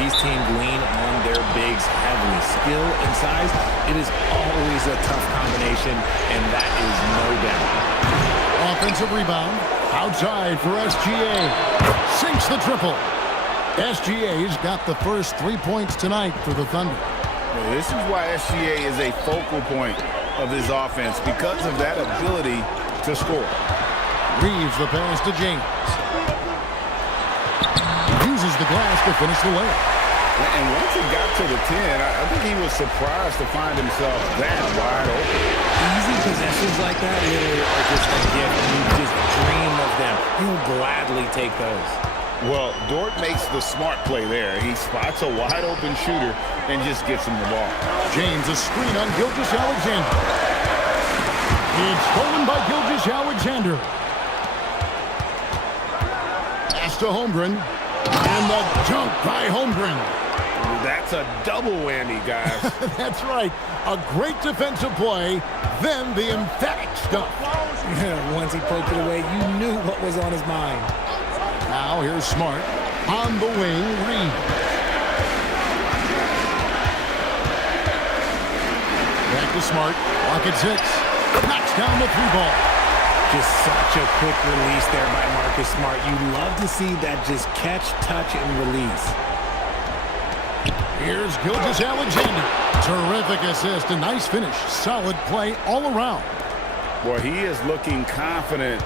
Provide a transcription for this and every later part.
these teams lean on their bigs heavily. Skill and size, it is always a tough combination, and that is no doubt. Offensive rebound. Outside for SGA. Sinks the triple. SGA's got the first 3 points tonight for the Thunder. Well, this is why SGA is a focal point of this offense, because of that ability to score. Reeves the pass to James. Uses the glass to finish the layup. And once he got to the 10, I think he was surprised to find himself that wide open. Easy possessions like that literally are just a gift. You just dream of them. He'll gladly take those. Well, Dort makes the smart play there. He spots a wide open shooter and just gets him the ball. James, a screen on Gilgeous-Alexander. It's stolen by Gilgeous-Alexander. Pass to Holmgren. And the dunk by Holmgren. That's a double whammy, guys. That's right. A great defensive play, then the emphatic stuff. Once he poked it away, you knew what was on his mind. Now here's Smart. On the wing, Reed. Back to Smart. Lock at 6. Knocks down the 3-ball. Just such a quick release there by Marcus Smart. You love to see that just catch, touch, and release. Here's Gilgeous-Alexander. Terrific assist. A nice finish. Solid play all around. Boy, he is looking confident.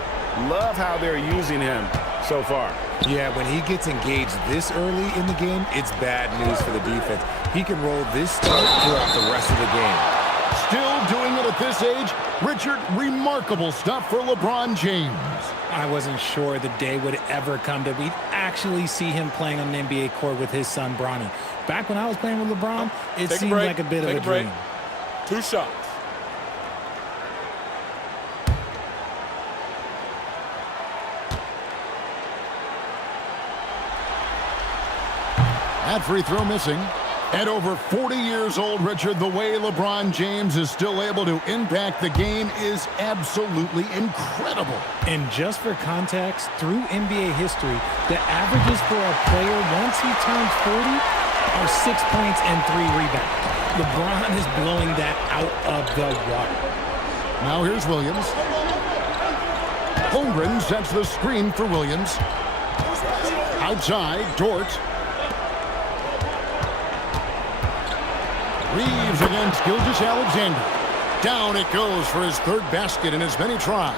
Love how they're using him so far. Yeah, when he gets engaged this early in the game, it's bad news for the defense. He can roll this start throughout the rest of the game. Still doing it at this age. Richard, remarkable stuff for LeBron James. I wasn't sure the day would ever come that we'd actually see him playing on an NBA court with his son, Bronny. Back when I was playing with LeBron, it seemed like a bit of a dream. 2 shots. That free throw missing. At over 40 years old, Richard, the way LeBron James is still able to impact the game is absolutely incredible. And just for context, through NBA history, the averages for a player once he turns 40 are 6 points and 3 rebounds. LeBron is blowing that out of the water. Now here's Williams. Holmgren sets the screen for Williams. Outside, Dort. Reeves against Gilgeous-Alexander. Down it goes for his 3rd basket in as many tries.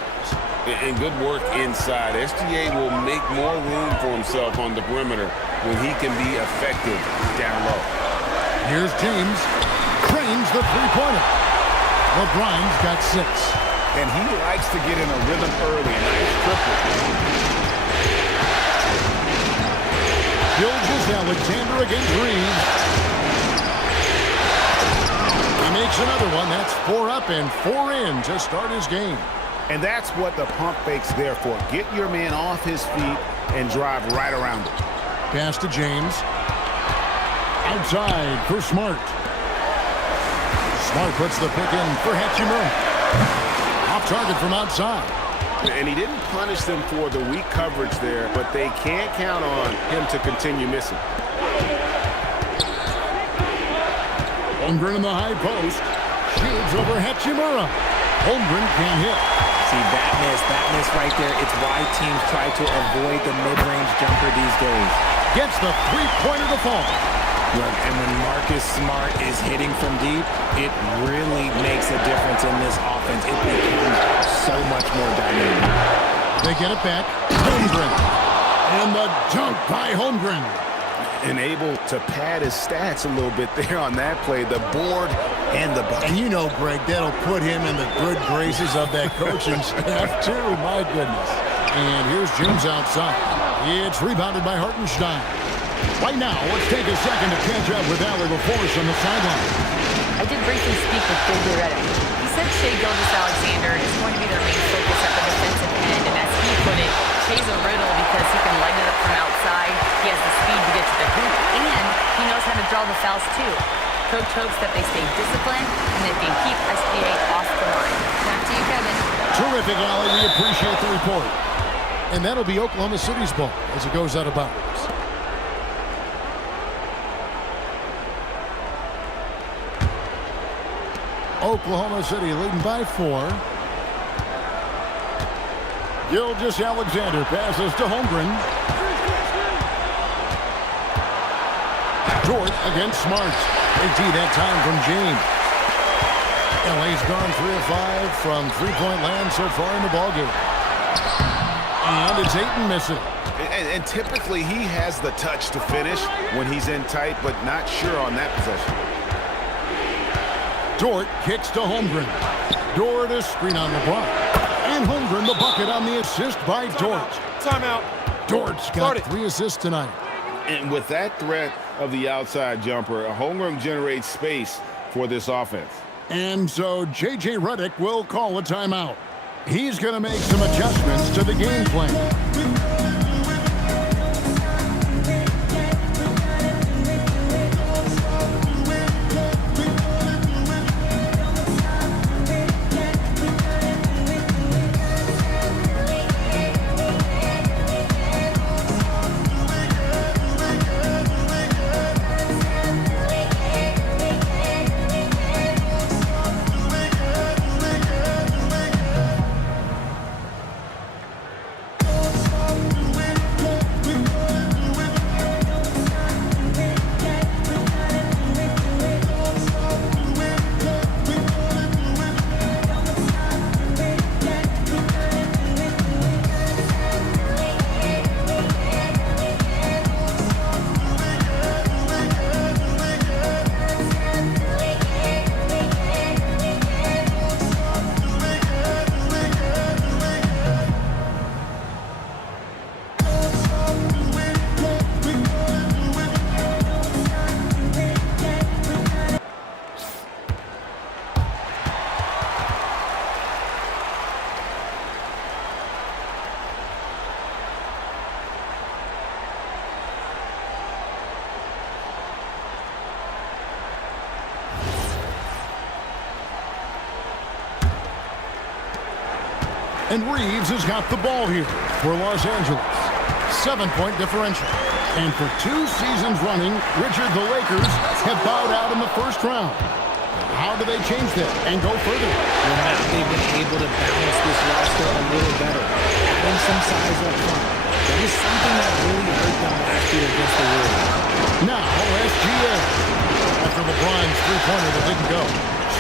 And good work inside. SGA will make more room for himself on the perimeter when he can be effective down low. Here's James. Trains the 3-pointer. LeBron's got 6. And he likes to get in a rhythm early. Nice triple. Gilgeous-Alexander against Reeves. He makes another one. That's 4 up and 4 in to start his game. And that's what the pump fake's there for. Get your man off his feet and drive right around him. Pass to James. Outside for Smart. Smart puts the pick in for Hachimura. Off target from outside. And he didn't punish them for the weak coverage there, but they can't count on him to continue missing. Holmgren in the high post. Shoots over Hachimura. Holmgren can't hit. See, that miss right there, it's why teams try to avoid the mid-range jumper these days. Gets the 3-pointer to fall. Look, and when Marcus Smart is hitting from deep, it really makes a difference in this offense. It becomes so much more dynamic. They get it back. Holmgren. And the dunk by Holmgren. And able to pad his stats a little bit there on that play. The board and the bucket. And you know, Greg, that'll put him in the good graces of that coaching staff, too. My goodness. And here's James outside. It's rebounded by Hartenstein. Right now, let's take a second to catch up with Allie LaForce on the sideline. I did briefly speak with J.J. Redick. He said Shai Gilgeous-Alexander is going to be their main focus at the defensive end, and as he put it, Shai's a riddle because he can light it up from outside, he has the speed to get to the hoop, and he knows how to draw the fouls too. Coach hopes that they stay disciplined and they can keep SGA off the line. Back to you, Kevin. Terrific, Allie. We appreciate the report. And that'll be Oklahoma City's ball as it goes out of bounds. Oklahoma City leading by 4. Gilgeous-Alexander passes to Holmgren. Dort against Smart. Big T that time from James. LA's gone 3 of 5 from three-point land so far in the ballgame. And it's Ayton missing. And typically he has the touch to finish when he's in tight, but not sure on that possession. Dort kicks to Holmgren. Dort a screen on LeBron. And Holmgren the bucket on the assist by Dort. Timeout. Dort's got 3 assists tonight. And with that threat of the outside jumper, Holmgren generates space for this offense. And so J.J. Redick will call a timeout. He's going to make some adjustments to the game plan. And Reeves has got the ball here for Los Angeles. 7-point differential. And for 2 seasons running, Richard, the Lakers have bowed out in the first round. How do they change that and go further? Well, now they've been able to balance this roster a little better, adding some size up front. That is something that really hurt them last year against the Warriors. Now, SGA. After LeBron's three-pointer that didn't go.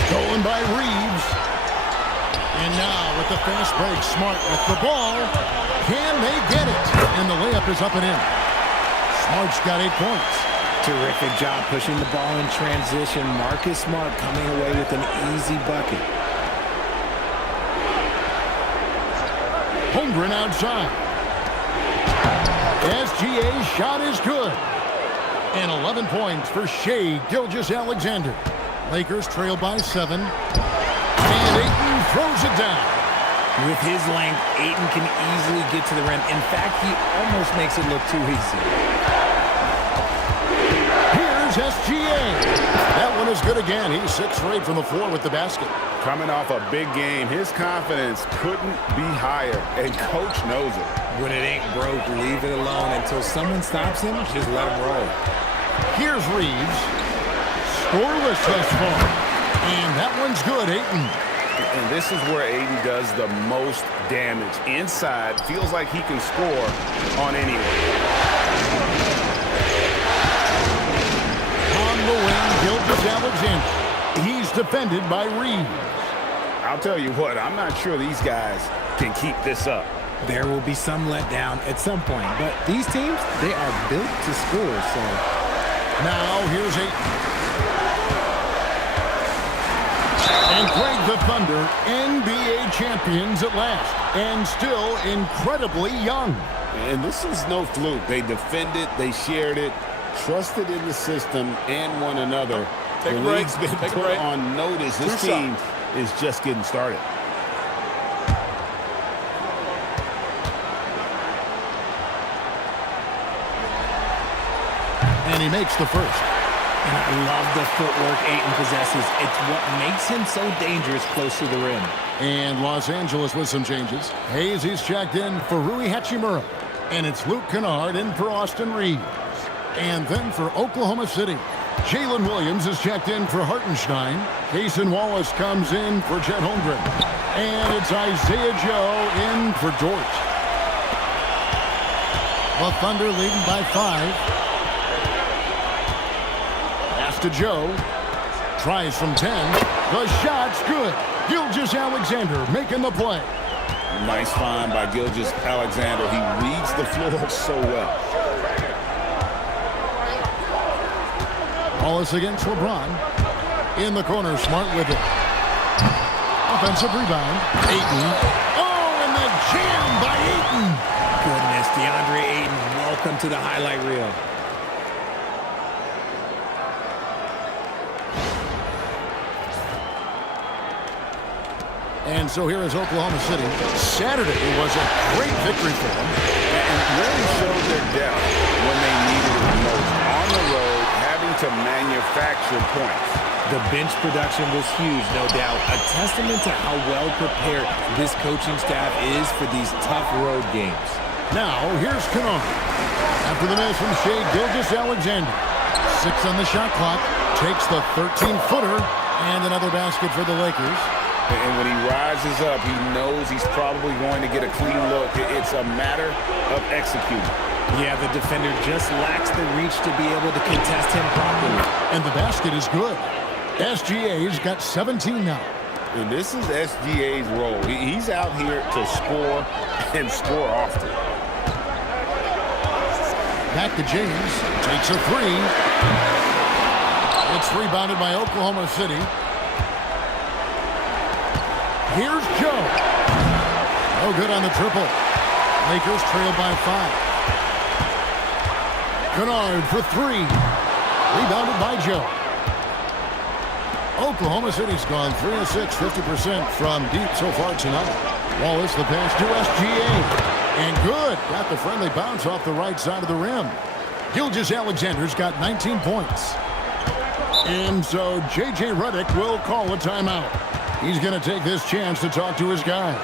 Stolen by Reeves. And now with the fast break, Smart with the ball. Can they get it? And the layup is up and in. Smart's got 8 points. Terrific job pushing the ball in transition. Marcus Smart coming away with an easy bucket. Holmgren outside. SGA's shot is good. And 11 points for Shai Gilgeous-Alexander. Lakers trail by 7. And Ayton throws it down. With his length, Ayton can easily get to the rim. In fact, he almost makes it look too easy. Here's SGA. That one is good again. He's 6 for 8 from the floor with the basket. Coming off a big game, his confidence couldn't be higher, and Coach knows it. When it ain't broke, leave it alone until someone stops him. Just let him roll. Here's Reeves. Scoreless thus far. And that one's good, Ayton. And this is where Ayton does the most damage. Inside, feels like he can score on anyone. On the wing, Gilgeous-Alexander. He's defended by Reeves. I'll tell you what, I'm not sure these guys can keep this up. There will be some letdown at some point, but these teams, they are built to score, so. Now, here's Ayton. And Greg the Thunder, NBA champions at last, and still incredibly young. And this is no fluke. They defended, they shared it, trusted in the system and one another. The league's been put on notice. This team is just getting started. And he makes the first. And I love the footwork Ayton possesses. It's what makes him so dangerous close to the rim. And Los Angeles with some changes. Hayes is checked in for Rui Hachimura. And it's Luke Kennard in for Austin Reeves. And then for Oklahoma City, Jalen Williams is checked in for Hartenstein. Cason Wallace comes in for Chet Holmgren. And it's Isaiah Joe in for Dort. The Thunder leading by 5. Pass to Joe. Tries from 10. The shot's good. Gilgeous-Alexander making the play. Nice find by Gilgeous-Alexander. He reads the floor so well. Wallace against LeBron. In the corner, Smart with it. Offensive rebound. Ayton. Oh, and the jam by Ayton. Goodness, DeAndre Ayton, welcome to the highlight reel. And so here is Oklahoma City. Saturday was a great victory for them. And really showed their depth when they needed it the most. On the road, having to manufacture points. The bench production was huge, no doubt. A testament to how well prepared this coaching staff is for these tough road games. Now, here's Kennard. After the miss from Shai Gilgeous-Alexander. 6 on the shot clock. Takes the 13-footer. And another basket for the Lakers. And when he rises up, he knows he's probably going to get a clean look. It's a matter of executing. Yeah, the defender just lacks the reach to be able to contest him properly. And the basket is good. SGA's got 17 now. And this is SGA's role. He's out here to score and score often. Back to James. Takes a 3. It's rebounded by Oklahoma City. Here's Joe. No good on the triple. Lakers trail by 5. Kennard for 3. Rebounded by Joe. Oklahoma City's gone 3 of 6, 50% from deep so far tonight. Wallace the pass to SGA. And good. Got the friendly bounce off the right side of the rim. Gilgeous-Alexander's got 19 points. And so J.J. Redick will call a timeout. He's going to take this chance to talk to his guys.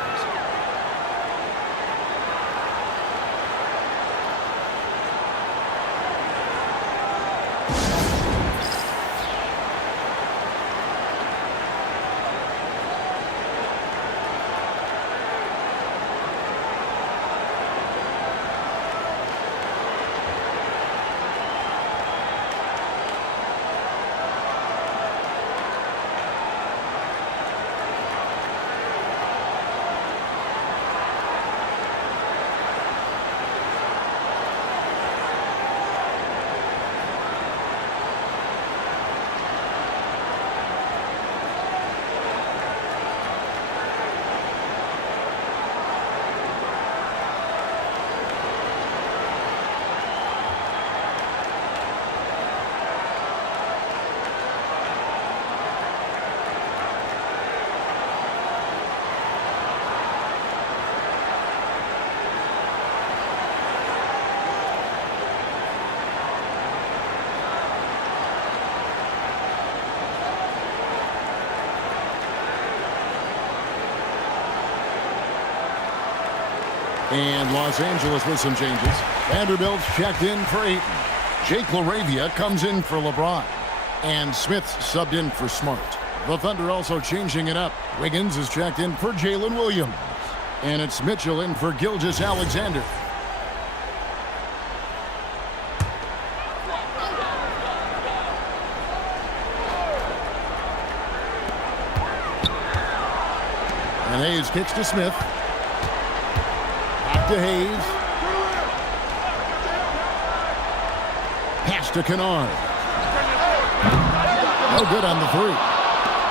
And Los Angeles with some changes. Vanderbilt's checked in for Ayton. Jake LaRavia comes in for LeBron. And Smith's subbed in for Smart. The Thunder also changing it up. Wiggins is checked in for Jalen Williams. And it's Mitchell in for Gilgeous-Alexander. And Hayes kicks to Smith. Back to Hayes. Pass to Kennard. No good on the 3.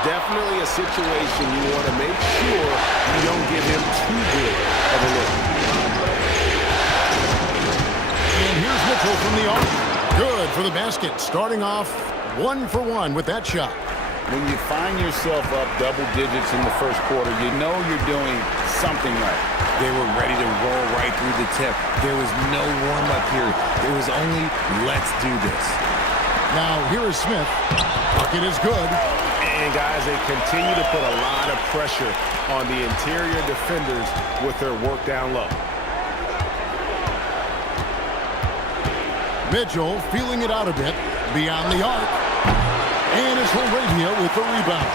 Definitely a situation you want to make sure you don't give him too good of a look. And here's Mitchell from the arc. Good for the basket. Starting off 1 for 1 with that shot. When you find yourself up double digits in the first quarter, you know you're doing something right. They were ready to roll right through the tip. There was no warm-up period. There was only, let's do this. Now, here is Smith. Bucket is good. And, guys, they continue to put a lot of pressure on the interior defenders with their work down low. Mitchell feeling it out a bit beyond the arc. And it's Laravia with the rebound.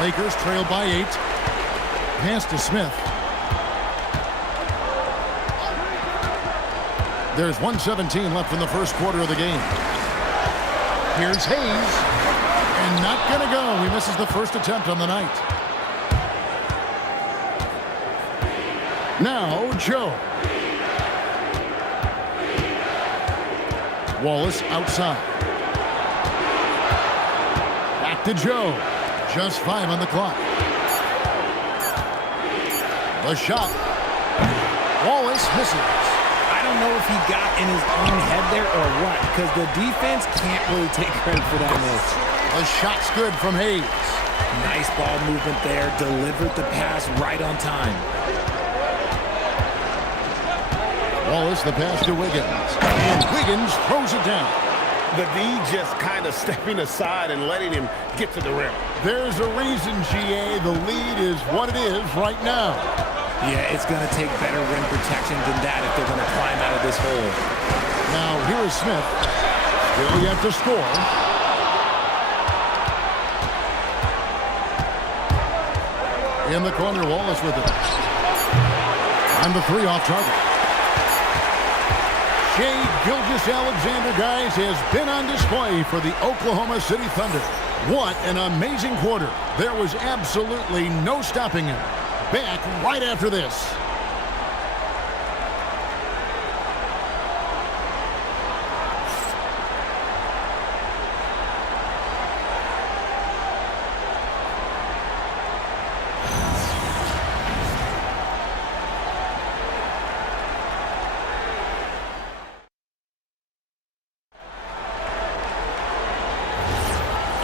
Lakers trail by 8. Pass to Smith. There's 1:17 left in the first quarter of the game. Here's Hayes. And not going to go. He misses the first attempt on the night. Now, Joe. Wallace outside. Back to Joe. Just 5 on the clock. The shot. Wallace misses. I don't know if he got in his own head there or what, because the defense can't really take credit for that miss. The shot's good from Hayes. Nice ball movement there. Delivered the pass right on time. Wallace, the pass to Wiggins. And Wiggins throws it down. The D just kind of stepping aside and letting him get to the rim. There's a reason, GA. The lead is what it is right now. Yeah, it's going to take better rim protection than that if they're going to climb out of this hole. Now, here is Smith. Still yet to score. In the corner, Wallace with it. And the 3 off target. Shai Gilgeous-Alexander, guys, has been on display for the Oklahoma City Thunder. What an amazing quarter. There was absolutely no stopping him. Back right after this.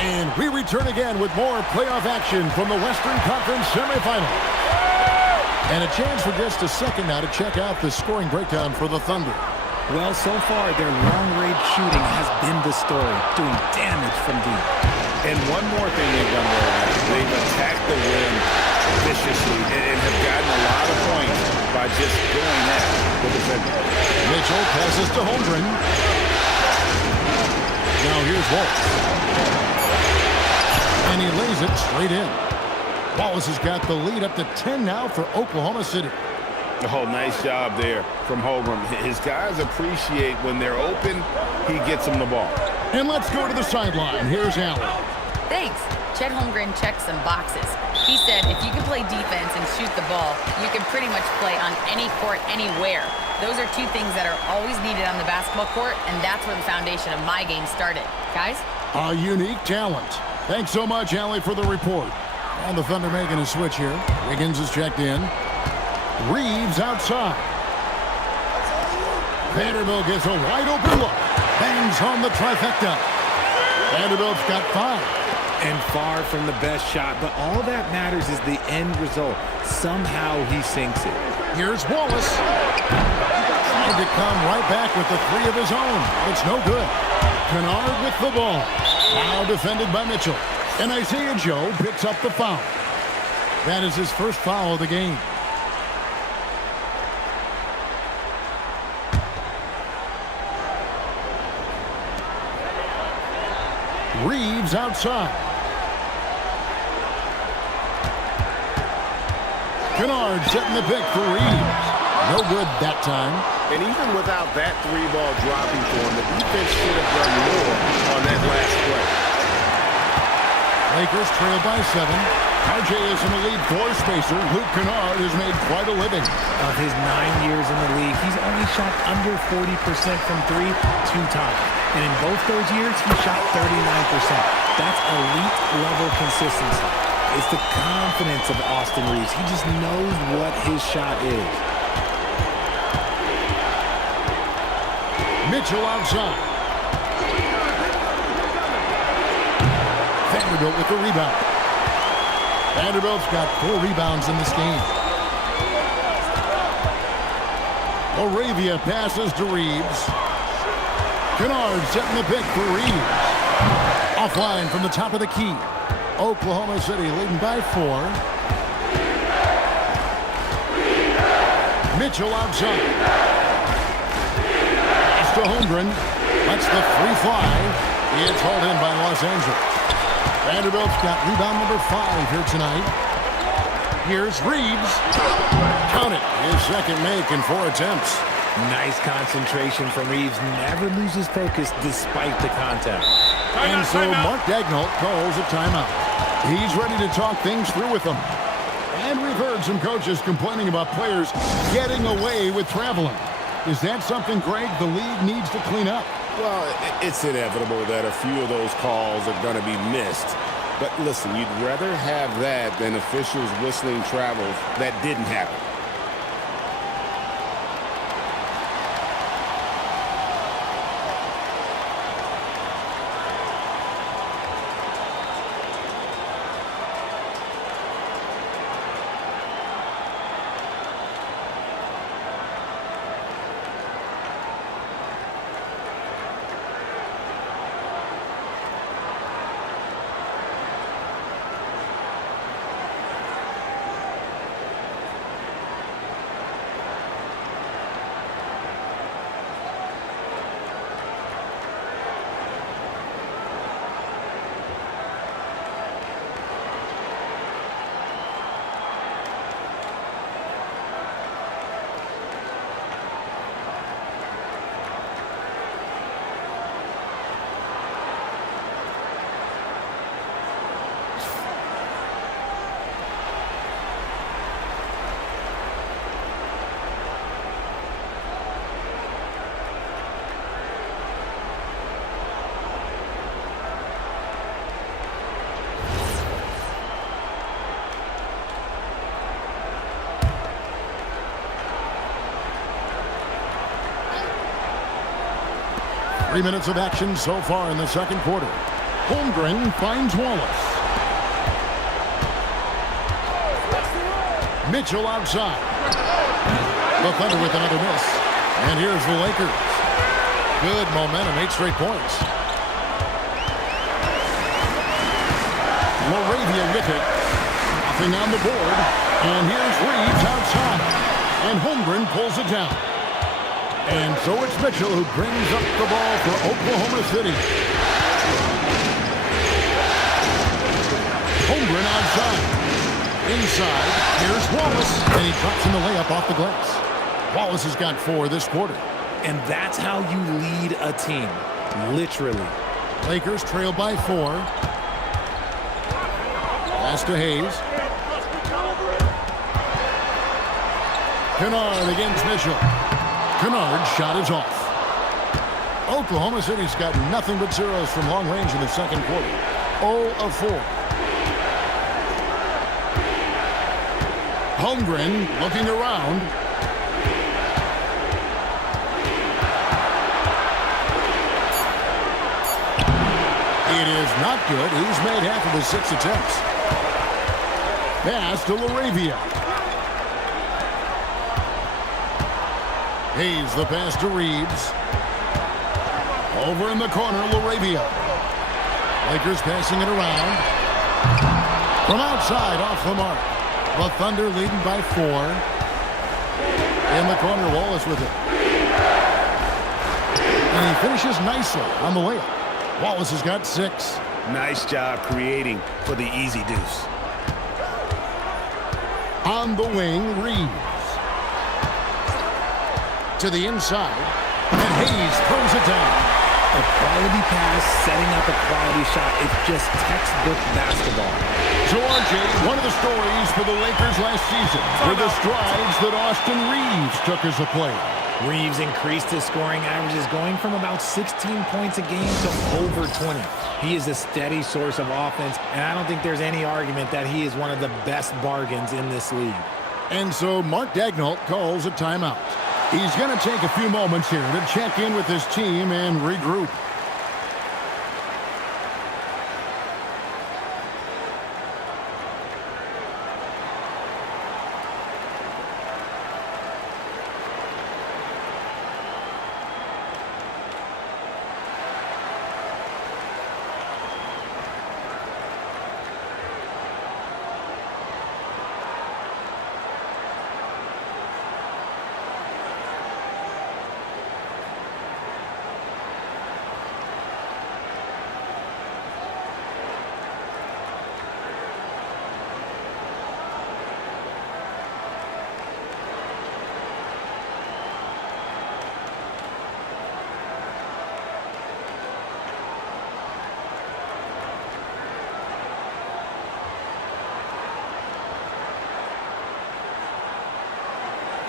And we return again with more playoff action from the Western Conference semifinal. And a chance for just a second now to check out the scoring breakdown for the Thunder. Well, so far, their long-range shooting has been the story, doing damage from deep. And one more thing they've done well, they've attacked the rim viciously and have gotten a lot of points by just going at the defender. Mitchell passes to Holmgren. Now here's Wallace. And he lays it straight in. Wallace has got the lead up to 10 now for Oklahoma City. Oh, nice job there from Holmgren. His guys appreciate when they're open, he gets them the ball. And let's go to the sideline. Here's Allen. Thanks. Chet Holmgren checked some boxes. He said if you can play defense and shoot the ball, you can pretty much play on any court, anywhere. Those are 2 things that are always needed on the basketball court, and that's where the foundation of my game started. Guys? A unique talent. Thanks so much, Allie, for the report. And the Thunder making a switch here. Wiggins is checked in. Reeves outside. Vanderbilt gets a wide open look. Bangs home the trifecta. Vanderbilt's got 5. And far from the best shot, but all that matters is the end result. Somehow he sinks it. Here's Wallace. Trying to come right back with the 3 of his own. It's no good. Kennard with the ball. Now defended by Mitchell. And Isaiah Joe picks up the foul. That is his first foul of the game. Reeves outside. Kennard setting the pick for Reeves. No good that time. And even without that 3-ball dropping for him, the defense should have done more on that last play. Lakers trail by 7. RJ is in the lead 4-spacer. Luke Kennard has made quite a living. Of his 9 years in the league, he's only shot under 40% from 3 2 times. And in both those years, he shot 39%. That's elite-level consistency. It's the confidence of Austin Reeves. He just knows what his shot is. Mitchell outside. Vanderbilt with the rebound. Vanderbilt's got 4 rebounds in this game. Laravia passes to Reeves. Kennard setting the pick for Reeves. Offline from the top of the key. Oklahoma City leading by 4. Mitchell outside. Pass to Holmgren. Lets the free fly. It's hauled in by Los Angeles. Vanderbilt's got rebound number 5 here tonight. Here's Reeves. Count it. His second make in 4 attempts. Nice concentration from Reeves. Never loses focus despite the contact. And so Mark Daigneault calls a timeout. He's ready to talk things through with them. And we've heard some coaches complaining about players getting away with traveling. Is that something, Greg, the league needs to clean up? Well, it's inevitable that a few of those calls are going to be missed. But listen, you'd rather have that than officials whistling travels that didn't happen. Three minutes of action so far in the second quarter. Holmgren finds Wallace. Mitchell outside. The Thunder with another miss. And here's the Lakers. Good momentum, 8 straight points. Laravia with it. Nothing on the board. And here's Reeves outside. And Holmgren pulls it down. And so it's Mitchell who brings up the ball for Oklahoma City. Holmgren outside. Inside, here's Wallace. And he drops in the layup off the glass. Wallace has got 4 this quarter. And that's how you lead a team. Literally. Lakers trail by 4. Pass to Hayes. Kennard against Mitchell. Kennard's shot is off. Oklahoma City's got nothing but zeros from long range in the second quarter. 0 of 4. Holmgren looking around. It is not good. He's made half of his 6 attempts. Pass to Laravia. Hayes the pass to Reeves. Over in the corner, Laravia. Lakers passing it around. From outside, off the mark. The Thunder leading by 4. In the corner, Wallace with it. And he finishes nicely on the layup. Wallace has got 6. Nice job creating for the easy deuce. On the wing, Reeves. To the inside, and Hayes throws it down. A quality pass, setting up a quality shot. It's just textbook basketball. Georgie, one of the stories for the Lakers last season were the strides that Austin Reeves took as a player. Reeves increased his scoring averages, going from about 16 points a game to over 20. He is a steady source of offense, and I don't think there's any argument that he is one of the best bargains in this league. And so Mark Daigneault calls a timeout. He's going to take a few moments here to check in with his team and regroup.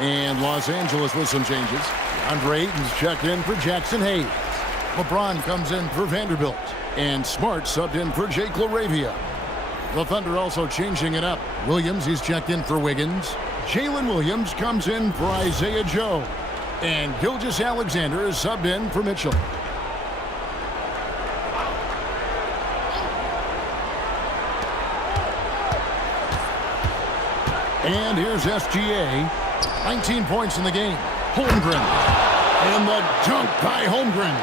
And Los Angeles with some changes. Andre Ayton's checked in for Jackson Hayes. LeBron comes in for Vanderbilt. And Smart subbed in for Jake LaRavia. The Thunder also changing it up. Williams, he's checked in for Wiggins. Jalen Williams comes in for Isaiah Joe. And Gilgeous-Alexander is subbed in for Mitchell. And here's SGA. 19 points in the game. Holmgren. And the dunk by Holmgren.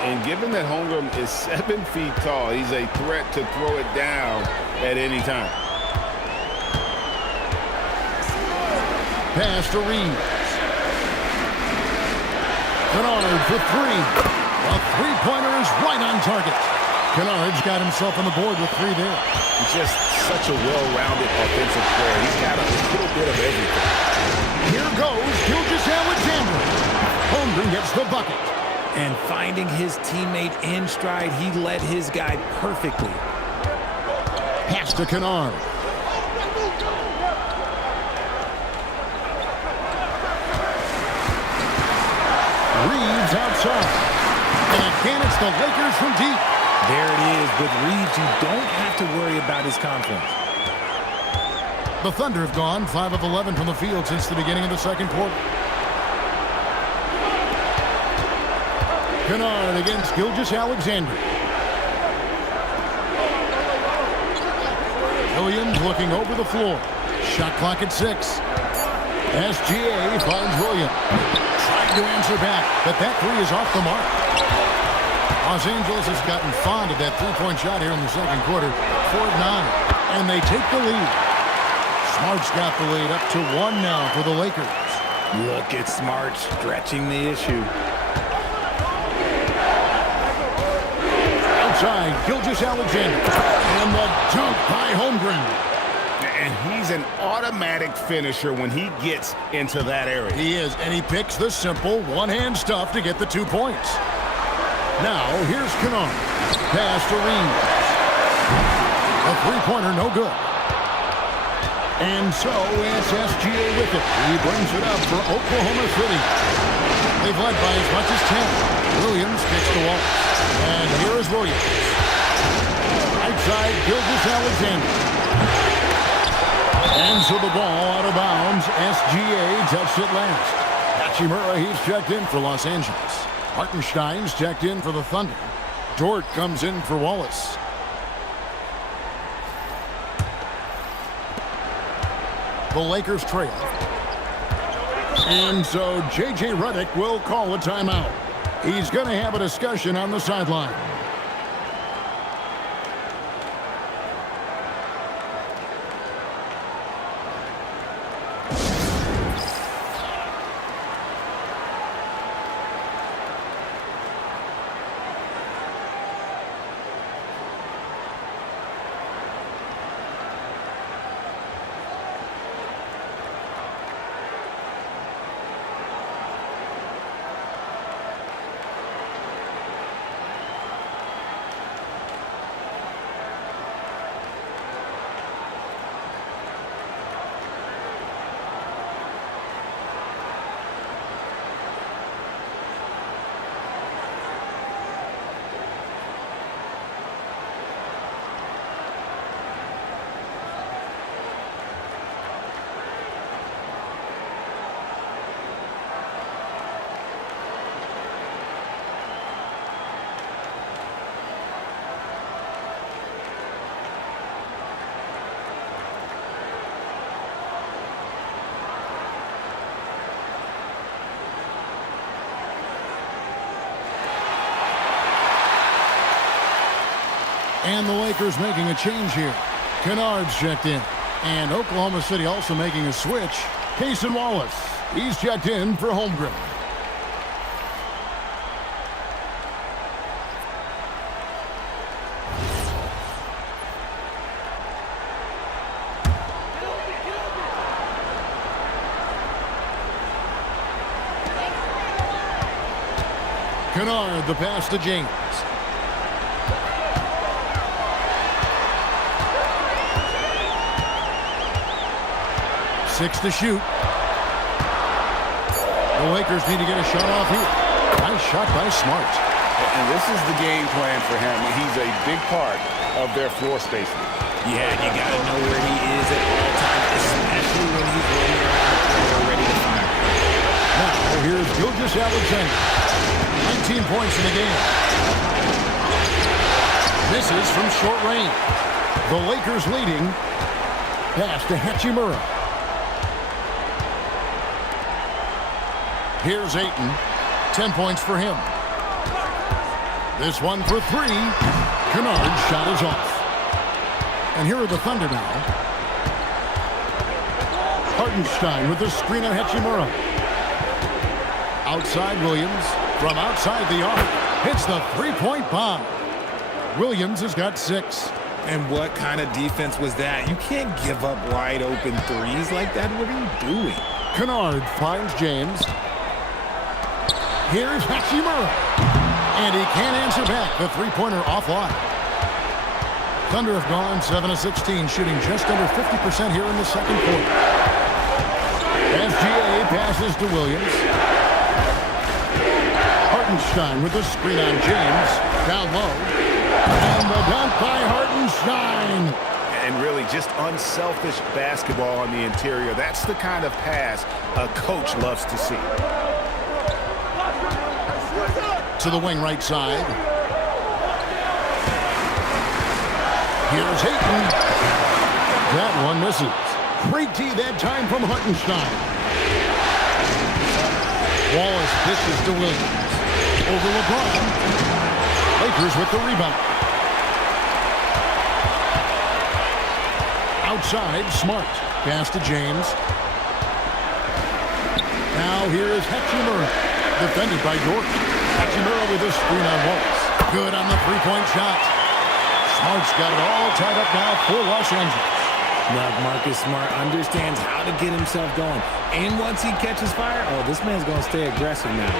And given that Holmgren is 7 feet tall, he's a threat to throw it down at any time. Pass to Reeves. Kennard for three. A three-pointer is right on target. Kennard's got himself on the board with 3 there. He's just such a well-rounded offensive player. He's got a little bit of everything. Here goes Gilgeous-Alexander. Holmgren gets the bucket. And finding his teammate in stride, he led his guy perfectly. Pass to Kennard. Reeves outside. And again, it's the Lakers from deep. There it is. With Reeves, you don't have to worry about his confidence. The Thunder have gone 5 of 11 from the field since the beginning of the second quarter. Kennard against Gilgeous-Alexander. Williams looking over the floor. Shot clock at 6. SGA finds Williams. Trying to answer back, but that three is off the mark. Los Angeles has gotten fond of that three-point shot here in the second quarter. 4-9, and they take the lead. Smart's got the lead up to 1 now for the Lakers. Look at Smart stretching the issue. Outside, Gilgeous-Alexander. And the dunk by Holmgren. And he's an automatic finisher when he gets into that area. He is, and he picks the simple one-hand stuff to get the 2 points. Now, here's Kennard. Pass to Reeves. A three-pointer, no good. And so it's SGA with it. He brings it up for Oklahoma City. They've led by as much as 10. Williams kicks the wall. And here is Williams. Right side, Gilgeous-Alexander. And so the ball out of bounds. SGA touched it last. Hachimura, he's checked in for Los Angeles. Hartenstein's checked in for the Thunder. Dort comes in for Wallace. The Lakers trail. And so J.J. Redick will call a timeout. He's going to have a discussion on the sideline. And the Lakers making a change here. Kennard's checked in. And Oklahoma City also making a switch. Cason Wallace. He's checked in for Holmgren. Kennard, the pass to James. Six to shoot. The Lakers need to get a shot off here. Nice shot by Smart. And this is the game plan for him. He's a big part of their floor spacing. Yeah, you got to know where he is at all times, especially when he's rolling around the floor ready to fire. Now, here's Gilgeous-Alexander. 19 points in the game. Misses from short range. The Lakers leading. Pass to Hachimura. Here's Ayton. 10 points for him. This one for three. Kennard's shot is off. And here are the Thunder now. Hartenstein with the screen on Hachimura. Outside Williams. From outside the arc. Hits the three-point bomb. Williams has got 6. And what kind of defense was that? You can't give up wide open threes like that. What are you doing? Kennard finds James. Here's Hachimura. And he can't answer back. The three-pointer offline. Thunder have gone 7 of 16, shooting just under 50% here in the second quarter. SGA passes to Williams. Hartenstein with the screen on James. Down low. And the dunk by Hartenstein. And really just unselfish basketball on the interior. That's the kind of pass a coach loves to see. To the wing right side. Here's Ayton. That one misses. Great D that time from Hartenstein. Wallace dishes to Williams. Over LeBron. Lakers with the rebound. Outside, Smart. Pass to James. Now here is Hachimura. Defended by Dort. Hachimura with a screen on Wallace. Good on the three-point shot. Smart's got it all tied up now for Los Angeles. Look, Marcus Smart understands how to get himself going. And once he catches fire, oh, this man's going to stay aggressive now.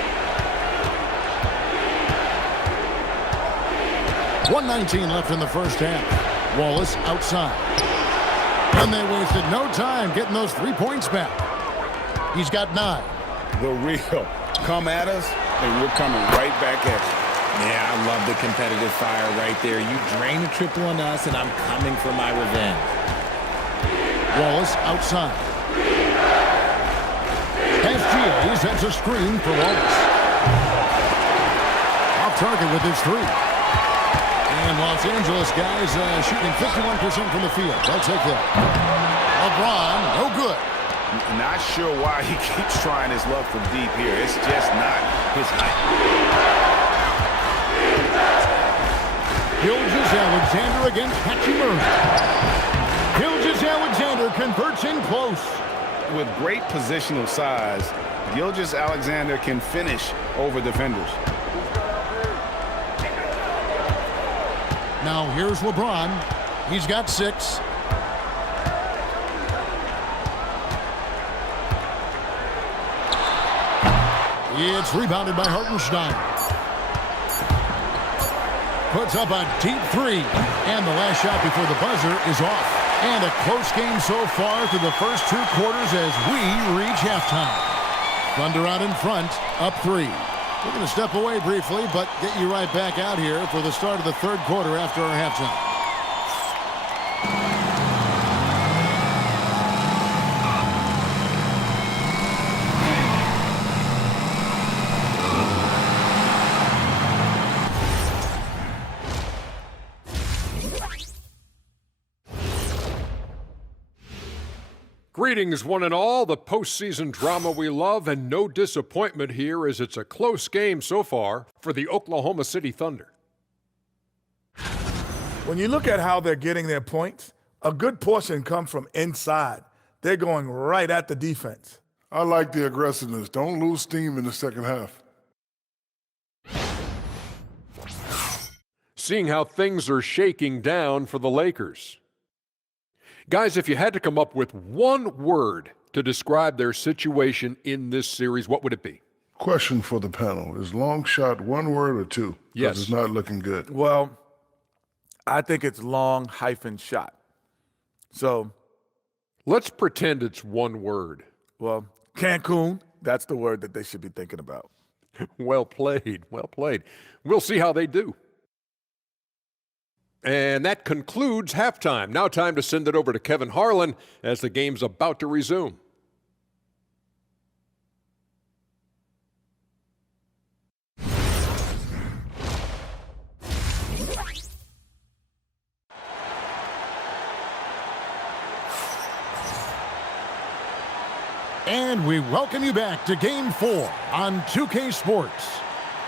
1:19 left in the first half. Wallace outside. And they wasted no time getting those 3 points back. He's got 9. The real. Come at us, and we're coming right back at you. Yeah, I love the competitive fire right there. You drain a triple on us, and I'm coming for my revenge. Wallace outside. SGA sets a screen for Wallace. Off target with his 3. And Los Angeles guys shooting 51% from the field. They'll take that. LeBron, no good. Not sure why he keeps trying his luck from deep here. It's just not his height. Gilgeous-Alexander against Hachimura. Gilgeous-Alexander converts in close. With great positional size, Gilgeous-Alexander can finish over defenders. Now here's LeBron. He's got 6. It's rebounded by Hartenstein. Puts up a deep 3. And the last shot before the buzzer is off. And a close game so far through the first 2 quarters as we reach halftime. Thunder out in front, up 3. We're going to step away briefly, but get you right back out here for the start of the third quarter after our halftime. Greetings, one and all. The postseason drama we love, and no disappointment here as it's a close game so far for the Oklahoma City Thunder. When you look at how they're getting their points, a good portion comes from inside. They're going right at the defense. I like the aggressiveness. Don't lose steam in the second half. Seeing how things are shaking down for the Lakers. Guys, if you had to come up with one word to describe their situation in this series, what would it be? Question for the panel. Is long shot one word or 2? Yes. It's not looking good. Well, I think it's long-shot. So, let's pretend it's one word. well, Cancun, That's the word that they should be thinking about. Well played. Well played. We'll see how they do. And that concludes halftime. Now time to send it over to Kevin Harlan as the game's about to resume. And we welcome you back to Game 4 on 2K Sports.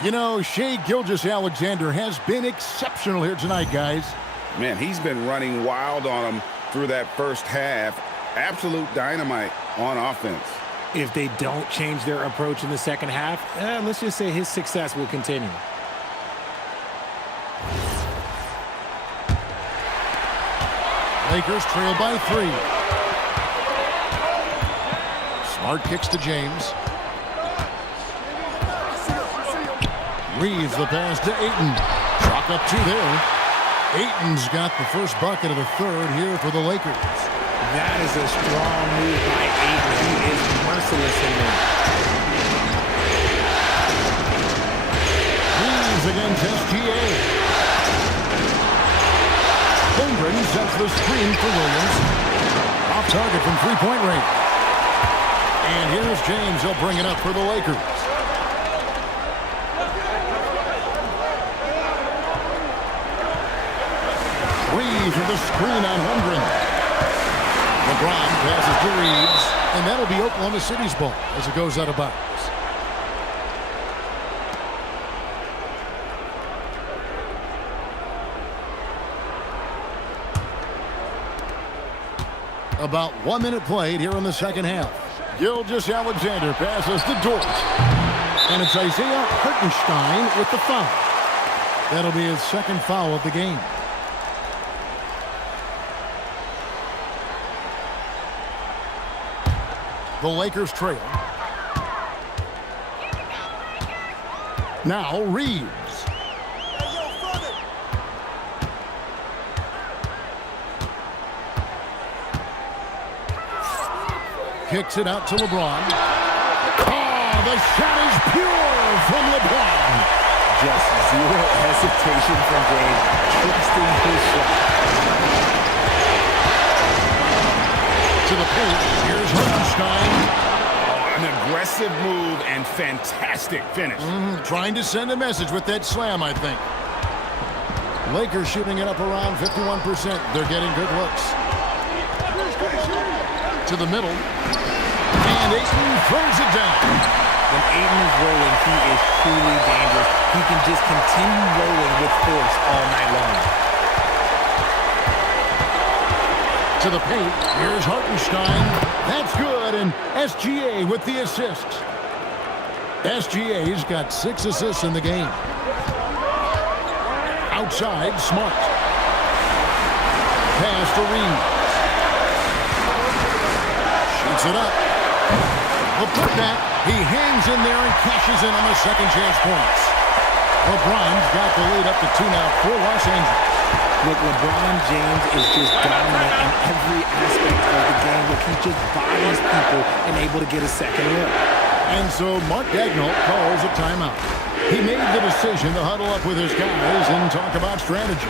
You know, Shai Gilgeous-Alexander has been exceptional here tonight, guys. Man, he's been running wild on them through that first half. Absolute dynamite on offense. If they don't change their approach in the second half, let's just say his success will continue. Lakers trail by 3. Smart kicks to James. Reeves the pass to Ayton. Chalk up 2 there. Ayton's got the first bucket of the third here for the Lakers. That is a strong move by Ayton. He is merciless in there. Reeves against SGA. Holmgren sets the screen for Williams. Off target from three-point range. And here's James. He'll bring it up for the Lakers. Reeves with the screen on Holmgren. LeBron passes to Reeves. And that'll be Oklahoma City's ball as it goes out of bounds. About 1 minute played here in the second half. Gilgeous-Alexander passes to Dort. And it's Isaiah Hartenstein with the foul. That'll be his second foul of the game. The Lakers trail. Now Reeves. Kicks it out to LeBron. Oh, the shot is pure from LeBron. Just zero hesitation from James, trusting his shot. To the paint, here's Hartenstein. Oh, an aggressive move and fantastic finish. Trying to send a message with that slam, I think. Lakers shooting it up around 51%. They're getting good looks. To the middle. And Ayton throws it down. When Ayton is rolling, he is truly dangerous. He can just continue rolling with force all night long. To the paint. Here's Hartenstein. That's good. And SGA with the assist. SGA's got 6 assists in the game. Outside, Smart. Pass to Reeves. Shoots it up. The putback. He hangs in there and cashes in on the second chance points. LeBron's got the lead up to 2 now for Los Angeles. Look, LeBron James is just dominant in every aspect of the game. Look, he just bodies people and able to get a second look. And so Mark Daigneault calls a timeout. He made the decision to huddle up with his guys and talk about strategy.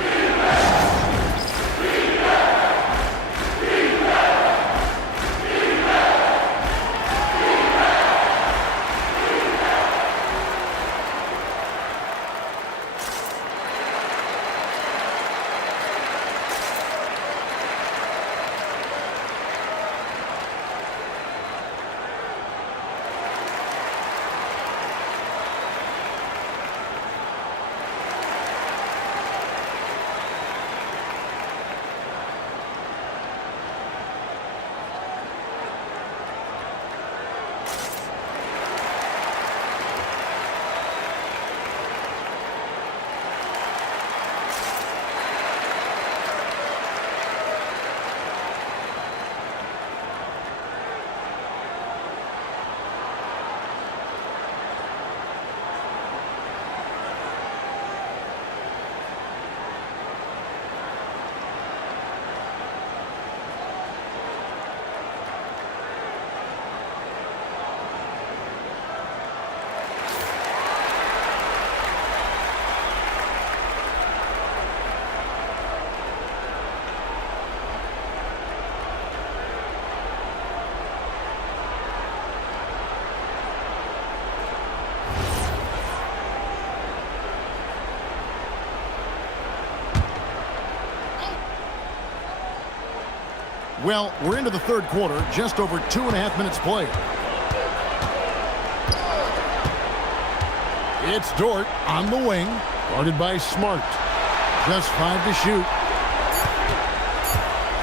Well, we're into the third quarter, just over 2.5 minutes played. It's Dort on the wing, guarded by Smart. Just 5 to shoot.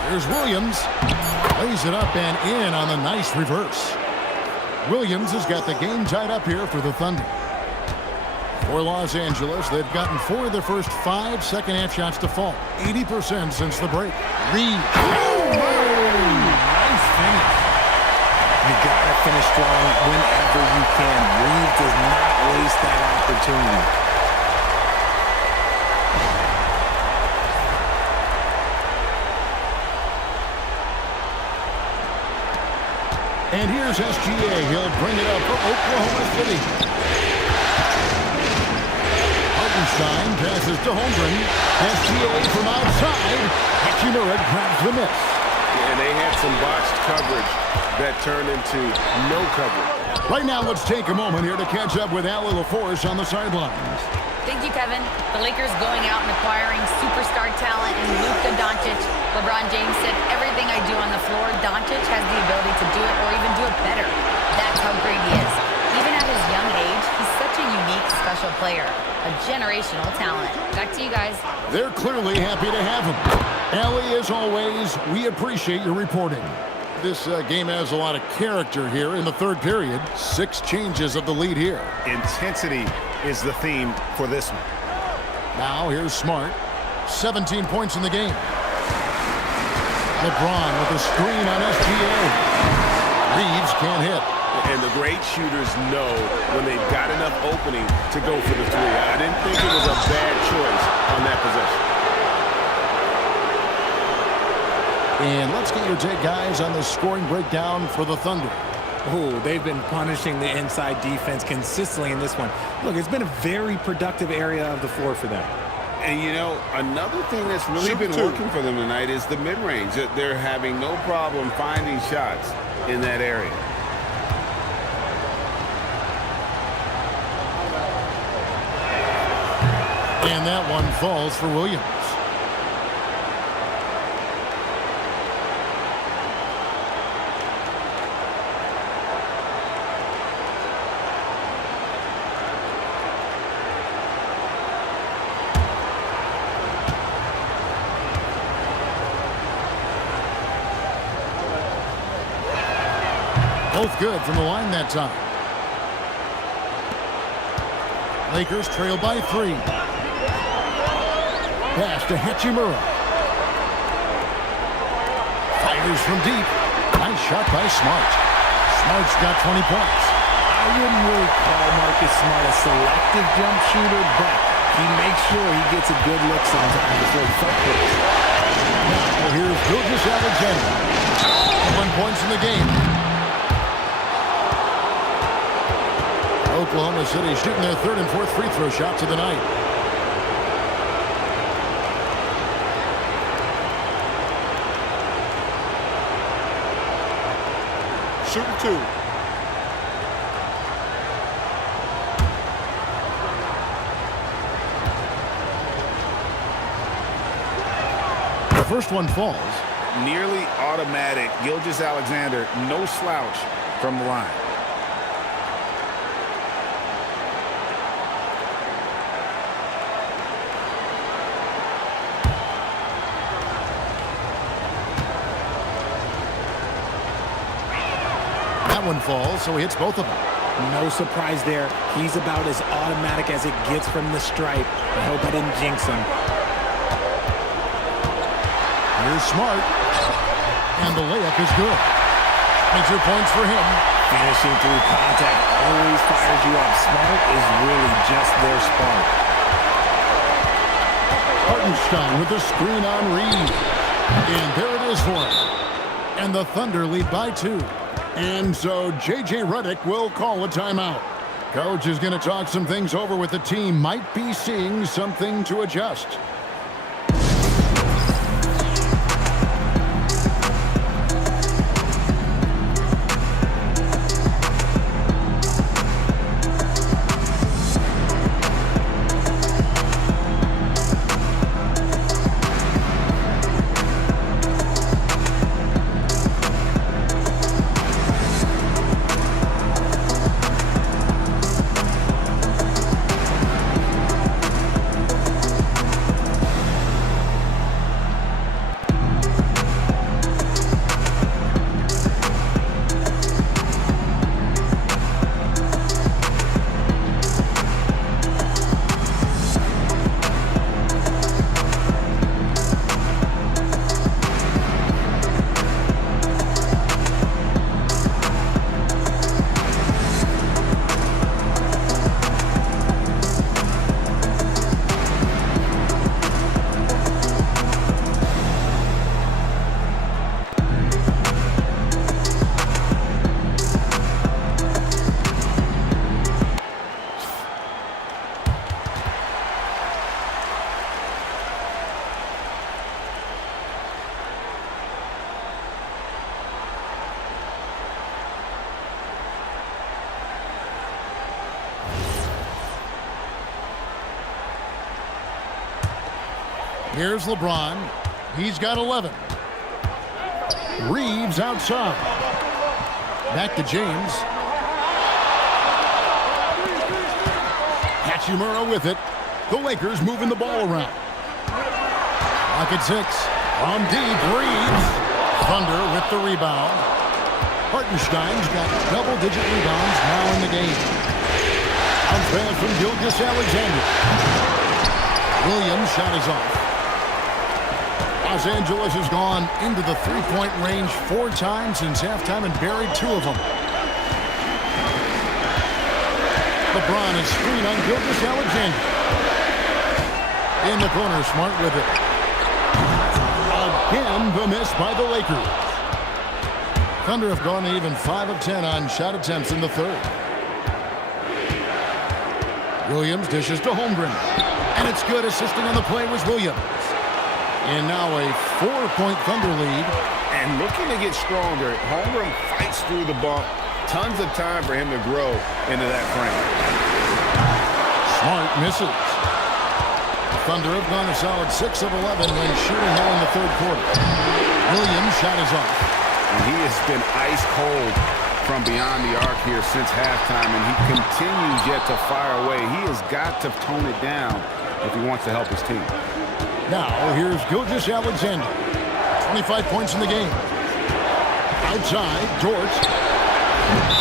Here's Williams. Lays it up and in on the nice reverse. Williams has got the game tied up here for the Thunder. For Los Angeles, they've gotten 4 of their first 5 second-half shots to fall. 80% since the break. Reed. Nice finish. You got to finish strong whenever you can. Reed does not waste that opportunity. And here's SGA. He'll bring it up for Oklahoma City. Hartenstein passes to Holmgren. SGA from outside. Hachimura grabs the miss. And they had some botched coverage that turned into no coverage. Right now, let's take a moment here to catch up with Allie LaForce on the sidelines. Thank you, Kevin. The Lakers going out and acquiring superstar talent in Luka Doncic. LeBron James said, everything I do on the floor, Doncic has the ability to do it or even do it better. That's how great he is. Even at his young age, he's such a unique, special player. A generational talent. Back to you guys. They're clearly happy to have him. Allie, as always, we appreciate your reporting. This game has a lot of character here in the third period. 6 changes of the lead here. Intensity is the theme for this one. Now here's Smart. 17 points in the game. LeBron with a screen on SGA. Reeves can't hit. And the great shooters know when they've got enough opening to go for the 3. I didn't think it was a bad choice on that possession. And let's get your take, guys, on the scoring breakdown for the Thunder. Oh, they've been punishing the inside defense consistently in this one. Look, it's been a very productive area of the floor for them. And, you know, another thing that's really been working for them tonight is the mid-range. They're having no problem finding shots in that area. And that one falls for Williams. Both good from the line that time. Lakers trail by 3. Pass to Hachimura. Fires from deep. Nice shot by Smart. Smart's got 20 points. I wouldn't really call Marcus Smart a selective jump shooter, but he makes sure he gets a good look sometimes before the front push. Now here's Gilgeous Alexander. 1 points in the game. Oklahoma City shooting their 3rd and 4th free throw shots of the night. Shooting 2. The first one falls. Nearly automatic. Gilgeous Alexander, no slouch from the line. That one falls, so he hits both of them. No surprise there. He's about as automatic as it gets from the stripe. I hope I didn't jinx him. Here's Smart. And the layup is good. 22 points for him. Finishing through contact always fires you up. Smart is really just their spark. Hartenstein with the screen on Reed. And there it is for him. And the Thunder lead by 2. And so J.J. Redick will call a timeout. Coach is going to talk some things over with the team. Might be seeing something to adjust. Here's LeBron. He's got 11. Reeves outside. Back to James. Hachimura with it. The Lakers moving the ball around. Lock at 6. On deep, Reeves. Thunder with the rebound. Hartenstein's got double-digit rebounds now in the game. Bounce pass from Gilgeous-Alexander. Williams' shot is off. Los Angeles has gone into the three-point range 4 times since halftime and buried 2 of them. LeBron is screen on Gilgeous-Alexander. In the corner, Smart with it. Again, the miss by the Lakers. Thunder have gone even 5 of 10 on shot attempts in the third. Williams dishes to Holmgren. And it's good. Assisting on the play was Williams. And now a 4-point Thunder lead. And looking to get stronger, Holmgren fights through the bump. Tons of time for him to grow into that frame. Smart misses. The Thunder have gone a solid 6 of 11 when shooting now in the third quarter. Williams' shot is off. And he has been ice cold from beyond the arc here since halftime, and he continues yet to fire away. He has got to tone it down if he wants to help his team. Now, here's Gilgeous-Alexander. 25 points in the game. Outside, Dort.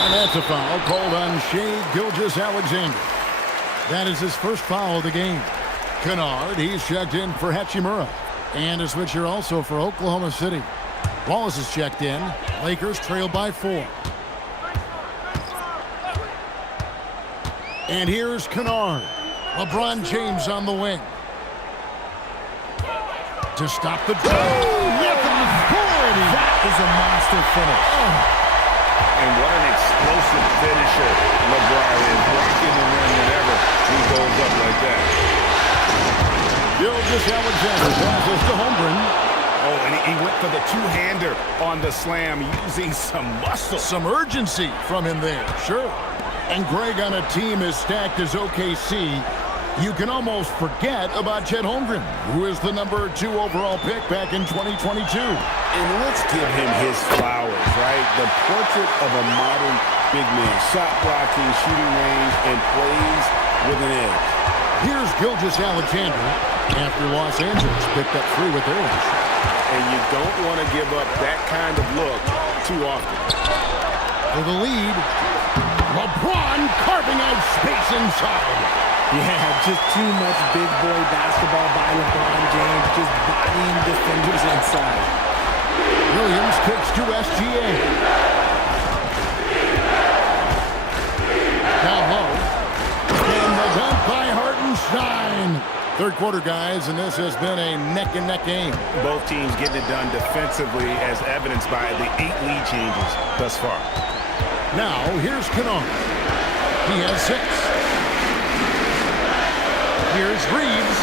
And that's a foul called on Shai Gilgeous-Alexander. That is his first foul of the game. Kennard, he's checked in for Hachimura. And a switch here also for Oklahoma City. Wallace is checked in. Lakers trail by 4. And here's Kennard. LeBron James on the wing. To stop the draw. That is a monster finish. And what an explosive finisher LeBron is. Rocking the rim whenever he goes up like that. Gilgeous-Alexander passes to Holmgren. Oh, and he went for the two-hander on the slam, using some muscle. Some urgency from him there, sure. And Greg, on a team as stacked as OKC, you can almost forget about Chet Holmgren, who is the number 2 overall pick back in 2022. And let's give him his flowers, right? The portrait of a modern big man. Shot blocking, shooting range, and plays with an edge. Here's Gilgeous-Alexander after Los Angeles picked up 3 with their edge. And you don't want to give up that kind of look too often. For the lead, LeBron carving out space inside. Yeah, just too much big boy basketball by LeBron James, just bodying defenders inside. Williams kicks to SGA. Down low. And the dunk by Hartenstein. Third quarter, guys, and this has been a neck-and-neck game. Both teams getting it done defensively, as evidenced by the 8 lead changes thus far. Now, here's Kennard. He has 6. Here's Reeves.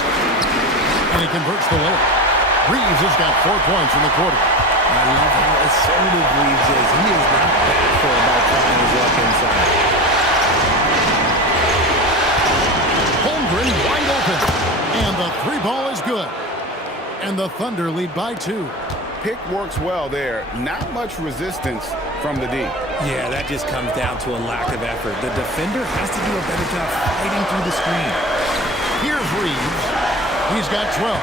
And he converts the layup. Reeves has got 4 points in the quarter. I love how assertive Reeves is. He is not bashful about trying his luck inside. Holmgren wide open. And the 3 ball is good. And the Thunder lead by 2. Pick works well there. Not much resistance from the D. Yeah, that just comes down to a lack of effort. The defender has to do a better job fighting through the screen. Here's Reeves. He's got 12.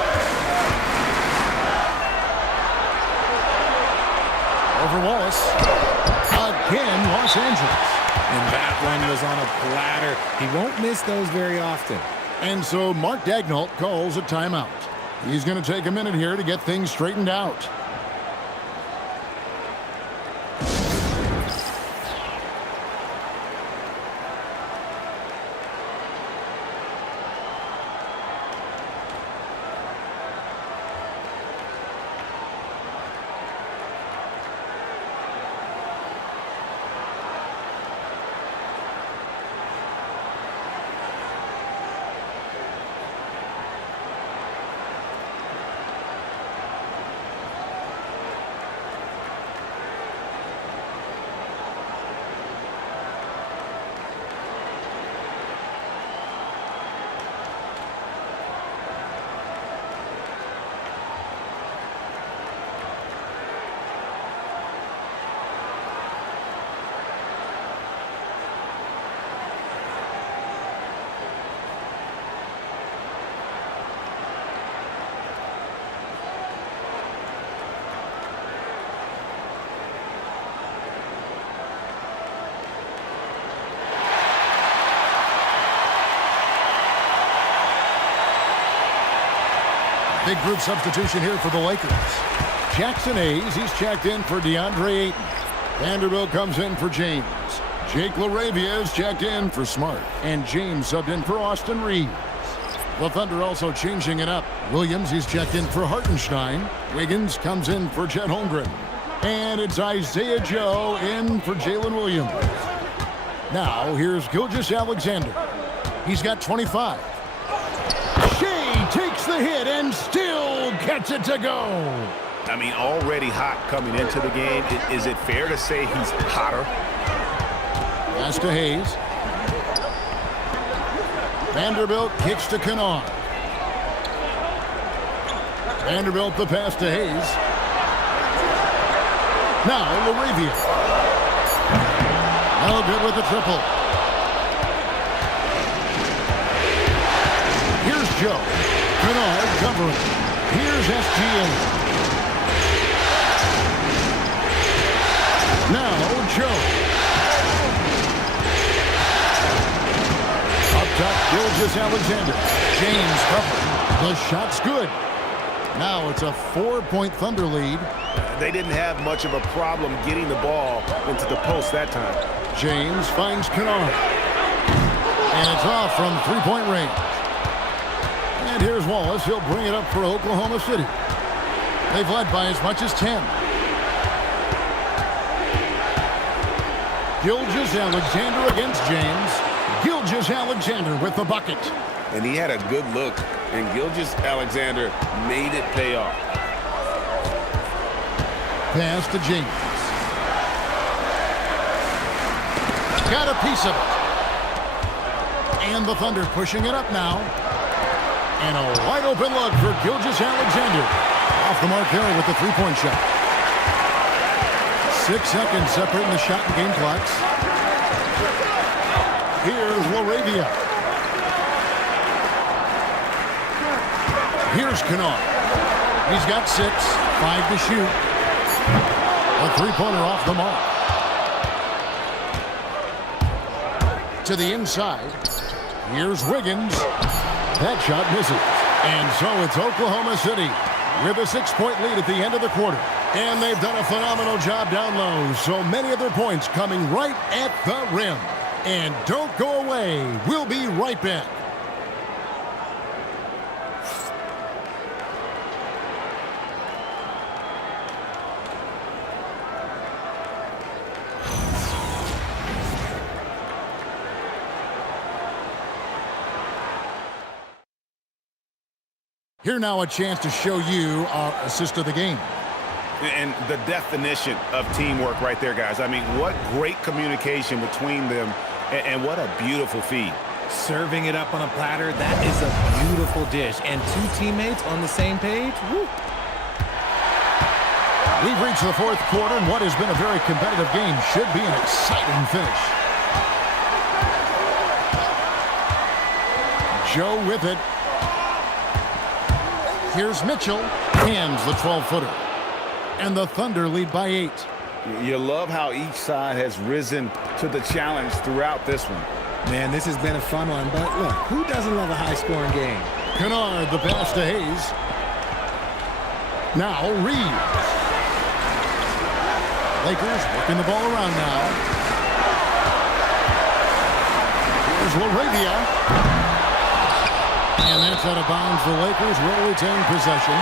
Over Wallace. Again, Los Angeles. And that one was on a platter. He won't miss those very often. And so Mark Daigneault calls a timeout. He's going to take a minute here to get things straightened out. Big group substitution here for the Lakers. Jackson Hayes, he's checked in for DeAndre Ayton. Vanderbilt comes in for James. Jake LaRavia is checked in for Smart. And James subbed in for Austin Reeves. The Thunder also changing it up. Williams, he's checked in for Hartenstein. Wiggins comes in for Chet Holmgren. And it's Isaiah Joe in for Jalen Williams. Now, here's Gilgeous-Alexander. He's got 25. Shea takes the hit and still gets it to go. I mean, already hot coming into the game. Is it fair to say he's hotter? Pass to Hayes. Vanderbilt kicks to Kennard. Vanderbilt the pass to Hayes. Now LaRavia. No good with the triple. Here's Joe. Kennard covering. Here's SGA. Now Joe. Up top, Gilgeous-Alexander. James covering. The shot's good. Now it's a 4-point Thunder lead. They didn't have much of a problem getting the ball into the post that time. James finds Kennard. And it's off from three-point range. And here's Wallace. He'll bring it up for Oklahoma City. They've led by as much as 10. Gilgeous-Alexander against James. Gilgeous-Alexander with the bucket. And he had a good look, and Gilgeous-Alexander made it pay off. Pass to James. Got a piece of it. And the Thunder pushing it up now. And a wide open look for Gilgeous-Alexander. Off the mark there with the three-point shot. 6 seconds separating the shot and game clocks. Here's LaRavia. Here's Kennard. He's got 6, 5 to shoot. A three-pointer off the mark. To the inside. Here's Wiggins. That shot misses. And so it's Oklahoma City with a 6-point lead at the end of the quarter. And they've done a phenomenal job down low. So many of their points coming right at the rim. And don't go away. We'll be right back. Here now a chance to show you our assist of the game. And the definition of teamwork right there, guys. I mean, what great communication between them, and what a beautiful feed. Serving it up on a platter, that is a beautiful dish. And two teammates on the same page, woo. We've reached the fourth quarter, and what has been a very competitive game should be an exciting finish. Joe with it. Here's Mitchell. Hands the 12-footer. And the Thunder lead by 8. You love how each side has risen to the challenge throughout this one. Man, this has been a fun one, but look, who doesn't love a high-scoring game? Kennard, the pass to Hayes. Now Reeves. Lakers working the ball around now. Here's LaRavia. And that's out of bounds. The Lakers will retain possession.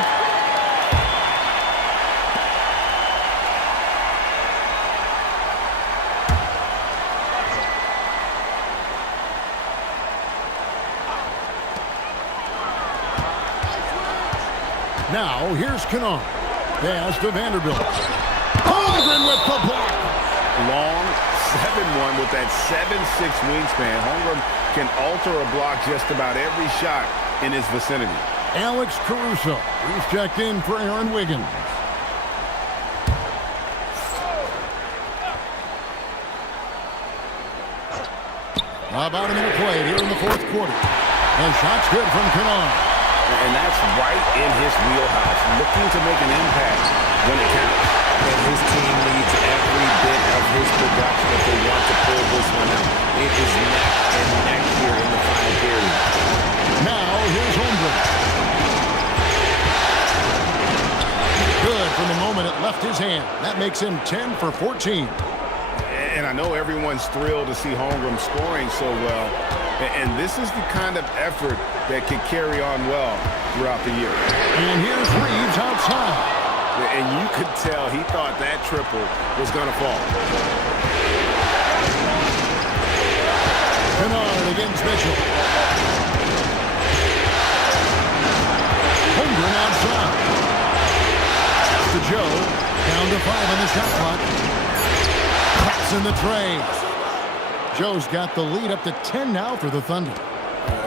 Now, here's Kennard. Pass to Vanderbilt. Holmgren with the block. Long 7-1 with that 7'6" wingspan. Holmgren can alter a block just about every shot in his vicinity. Alex Caruso. He's checked in for Aaron Wiggins. About a minute played here in the fourth quarter. The shot's good from Kennard. And that's right in his wheelhouse, looking to make an impact when it counts. And his team needs every bit of his production if they want to pull this one out. It is neck and neck here in the final period. Now, here's Holmgren. off his hand. That makes him 10 for 14. And I know everyone's thrilled to see Holmgren scoring so well. And this is the kind of effort that can carry on well throughout the year. And here's Reeves outside. And you could tell he thought that triple was going to fall. Kennard against Mitchell. Holmgren outside. To Joe. Down to 5 on the shot clock. Cracks in the tray. Joe's got the lead up to 10 now for the Thunder.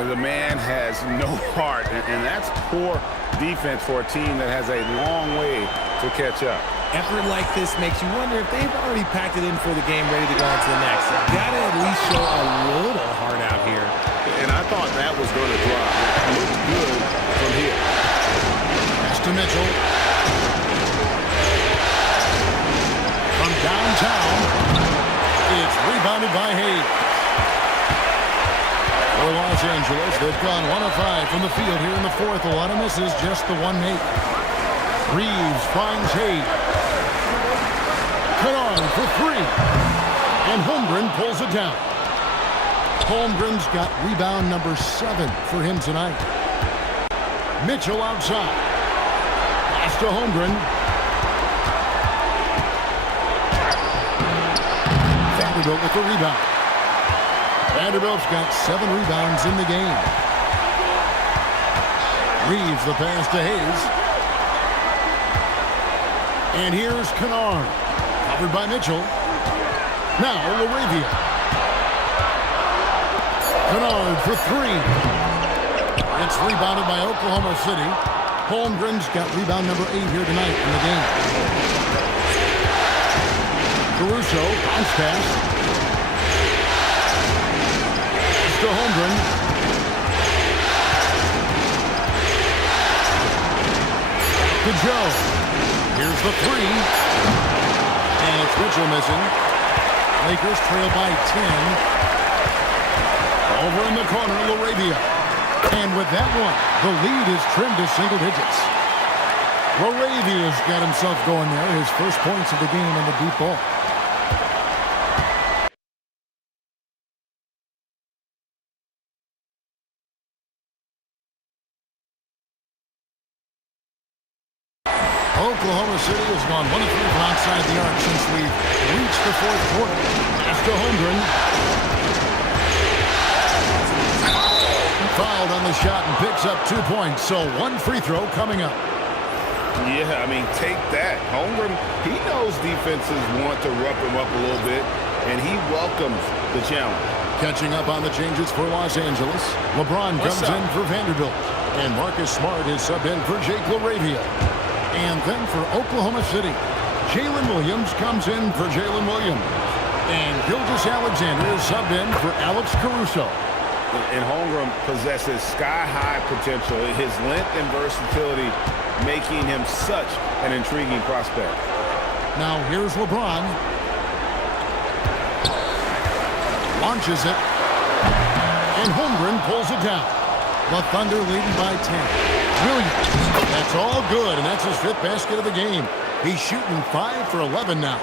The man has no heart, and that's poor defense for a team that has a long way to catch up. Effort like this makes you wonder if they've already packed it in for the game, ready to go on to the next. Gotta at least show a little heart out here. And I thought that was going to drop. It looked good from here. Pass to Mitchell. From downtown, it's rebounded by Hayes. For Los Angeles, they've gone 1 of 5 from the field here in the fourth. A lot of misses, just the one make. Reeves finds Hayes. Kennard for 3. And Holmgren pulls it down. Holmgren's got rebound number 7 for him tonight. Mitchell outside. Pass to Holmgren. Vanderbilt with the rebound. Vanderbilt's got 7 rebounds in the game. Reeves the pass to Hayes. And here's Kennard. Covered by Mitchell. Now LaRavia. Kennard for 3. It's rebounded by Oklahoma City. Holmgren's got rebound number 8 here tonight in the game. Caruso, bounce pass. To Holmgren. To Joe. Here's the 3. And it's Mitchell missing. Lakers trail by 10. Over in the corner, LaRavia. And with that one, the lead is trimmed to single digits. LaRavia's got himself going there. His first points of the game on the deep ball. Oklahoma City has gone 1 of 3 from outside the arc since we've reached the fourth quarter. Pass to Holmgren. Fouled on the shot and picks up 2 points. So 1 free throw coming up. Yeah, I mean, take that. Holmgren, he knows defenses want to rough him up a little bit, and he welcomes the challenge. Catching up on the changes for Los Angeles. LeBron comes in for Vanderbilt. And Marcus Smart is sub in for Jake LaRavia. And then for Oklahoma City, Jalen Williams comes in for Jalen Williams. And Gilgeous-Alexander is subbed in for Alex Caruso. And Holmgren possesses sky-high potential. His length and versatility making him such an intriguing prospect. Now here's LeBron. Launches it. And Holmgren pulls it down. The Thunder leading by 10. Williams. That's all good, and that's his 5th basket of the game. He's shooting 5 for 11 now.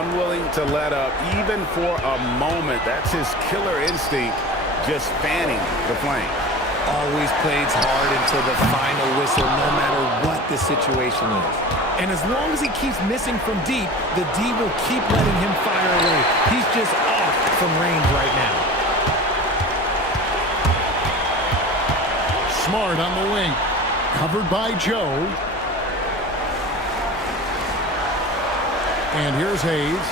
Unwilling to let up even for a moment. That's his killer instinct, just fanning the flame. Always plays hard until the final whistle, no matter what the situation is. And as long as he keeps missing from deep, the D will keep letting him fire away. He's just off from range right now. Smart on the wing. Covered by Joe. And here's Hayes.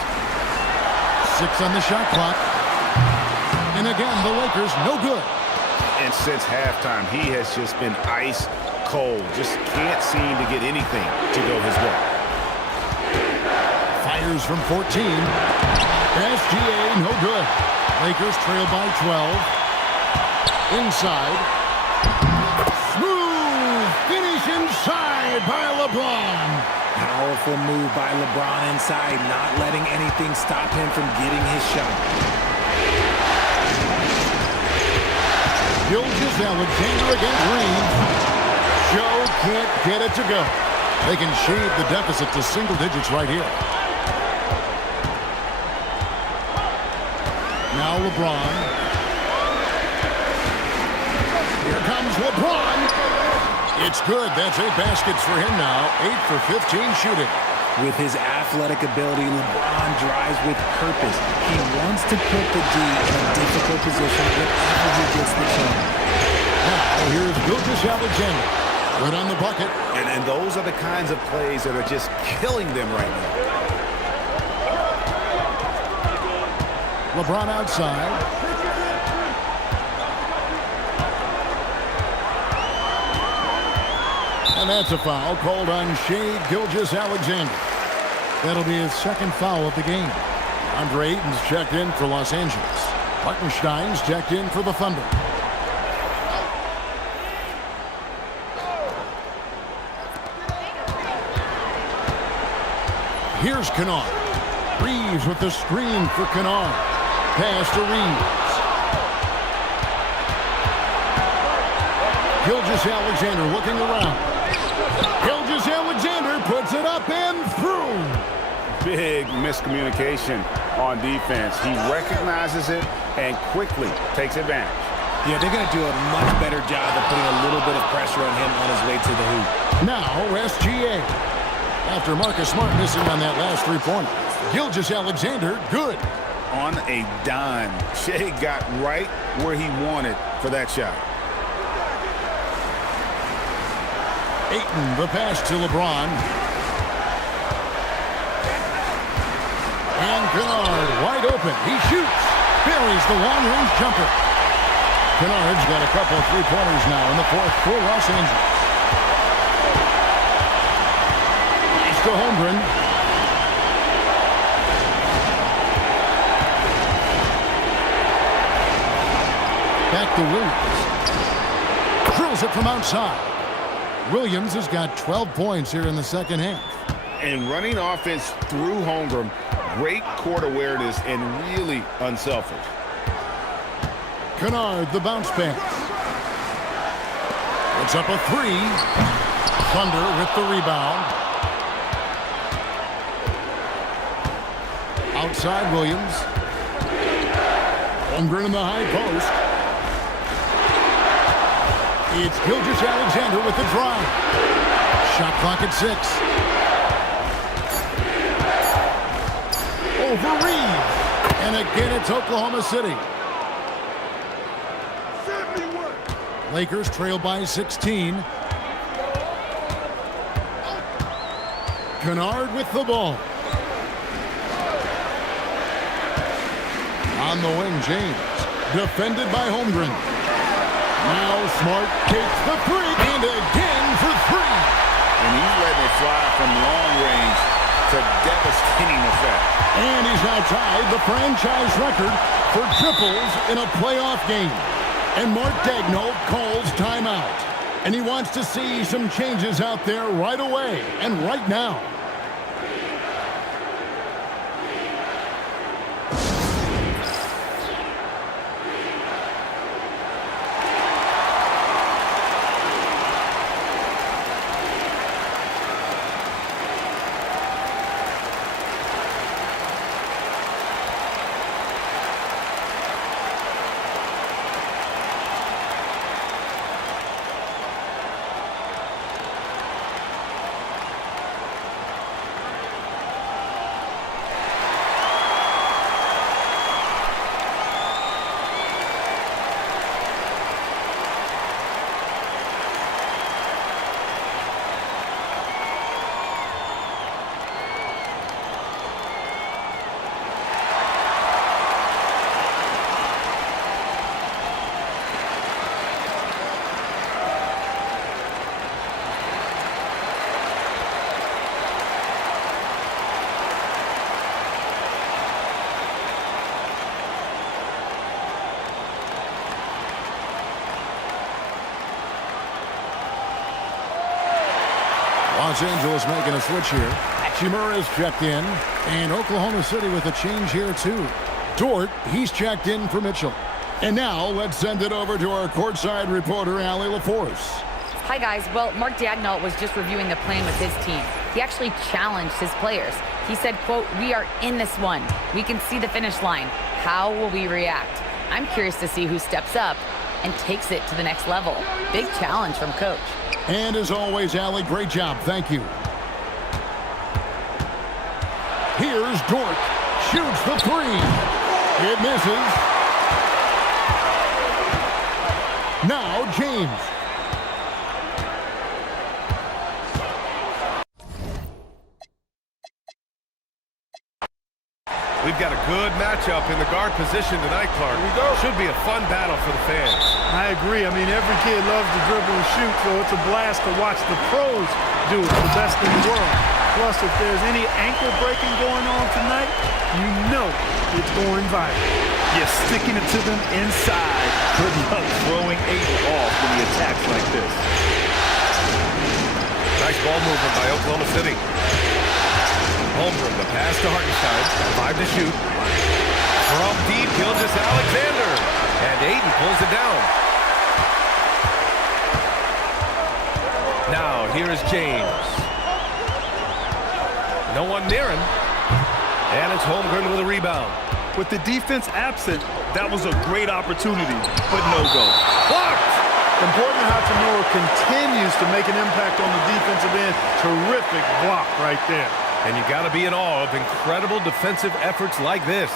6 on the shot clock. And again, the Lakers no good. And since halftime, he has just been ice cold. Just can't seem to get anything to go his way. Fires from 14. SGA no good. Lakers trail by 12. Inside. Smooth finish inside by LeBron. Powerful move by LeBron inside, not letting anything stop him from getting his shot. Gilgeous-Alexander against Reeves. Joe can't get it to go. They can shave the deficit to single digits right here. Now LeBron. Here comes LeBron. It's good. That's 8 baskets for him now. 8 for 15 shooting. With his athletic ability, LeBron drives with purpose. He wants to put the D in a difficult position whenever he gets the chance. Now here's Gilgeous-Alexander. Good on the bucket. And those are the kinds of plays that are just killing them right now. LeBron outside. And that's a foul called on Shai Gilgeous-Alexander. That'll be his second foul of the game. Andre Ayton's checked in for Los Angeles. Hartenstein's checked in for the Thunder. Here's Kennard. Reeves with the screen for Kennard. Pass to Reeves. Gilgeous-Alexander looking around. Gilgeous-Alexander puts it up and through. Big miscommunication on defense. He recognizes it and quickly takes advantage. Yeah, they're going to do a much better job of putting a little bit of pressure on him on his way to the hoop. Now SGA. After Marcus Smart missing on that last three-pointer. Gilgeous-Alexander, good. On a dime, Shai got right where he wanted for that shot. Ayton, the pass to LeBron. And Kennard wide open. He shoots. Buries the long-range jumper. Kennard's got a couple of three-pointers now in the fourth for Los Angeles. Pass to Holmgren. Back to Williams. Drills it from outside. Williams has got 12 points here in the second half. And running offense through Holmgren, great court awareness and really unselfish. Kennard, the bounce pass. It's up a three. Thunder with the rebound. Outside Williams. Holmgren in the high post. It's Gilgeous-Alexander with the drive. Shot clock at 6. Over Reeves. And again, it's Oklahoma City. Lakers trail by 16. Kennard with the ball. On the wing, James. Defended by Holmgren. Now Smart takes the three, and again for 3. And he's letting it fly from long range to devastating effect. And he's now tied the franchise record for triples in a playoff game. And Mark Daigneault calls timeout. And he wants to see some changes out there right away and right now. Los Angeles making a switch here. Hachimura's checked in. And Oklahoma City with a change here, too. Dort, he's checked in for Mitchell. And now let's send it over to our courtside reporter, Allie LaForce. Hi, guys. Well, Mark Daigneault was just reviewing the plan with his team. He actually challenged his players. He said, quote, "We are in this one. We can see the finish line. How will we react?" I'm curious to see who steps up and takes it to the next level. Big challenge from Coach. And as always, Allie, great job. Thank you. Here's Dort. Shoots the three. It misses. Now James. We've got a good matchup in the guard position tonight, Clark. Here we go. Should be a fun battle for the fans. I agree. I mean, every kid loves to dribble and shoot, so it's a blast to watch the pros do it, the best in the world. Plus, if there's any ankle breaking going on tonight, you know it's going viral. You're sticking it to them inside. Good luck throwing Ayton off when he attacks like this. Nice ball movement by Oklahoma City. Holmgren, the pass to Hartenstein. 5 to shoot. From deep, Gilgeous-Alexander. And Ayton pulls it down. Now, here is James. No one near him. And it's Holmgren with a rebound. With the defense absent, that was a great opportunity, but no go. Blocked! Important that Hachimura continues to make an impact on the defensive end. Terrific block right there. And you got to be in awe of incredible defensive efforts like this.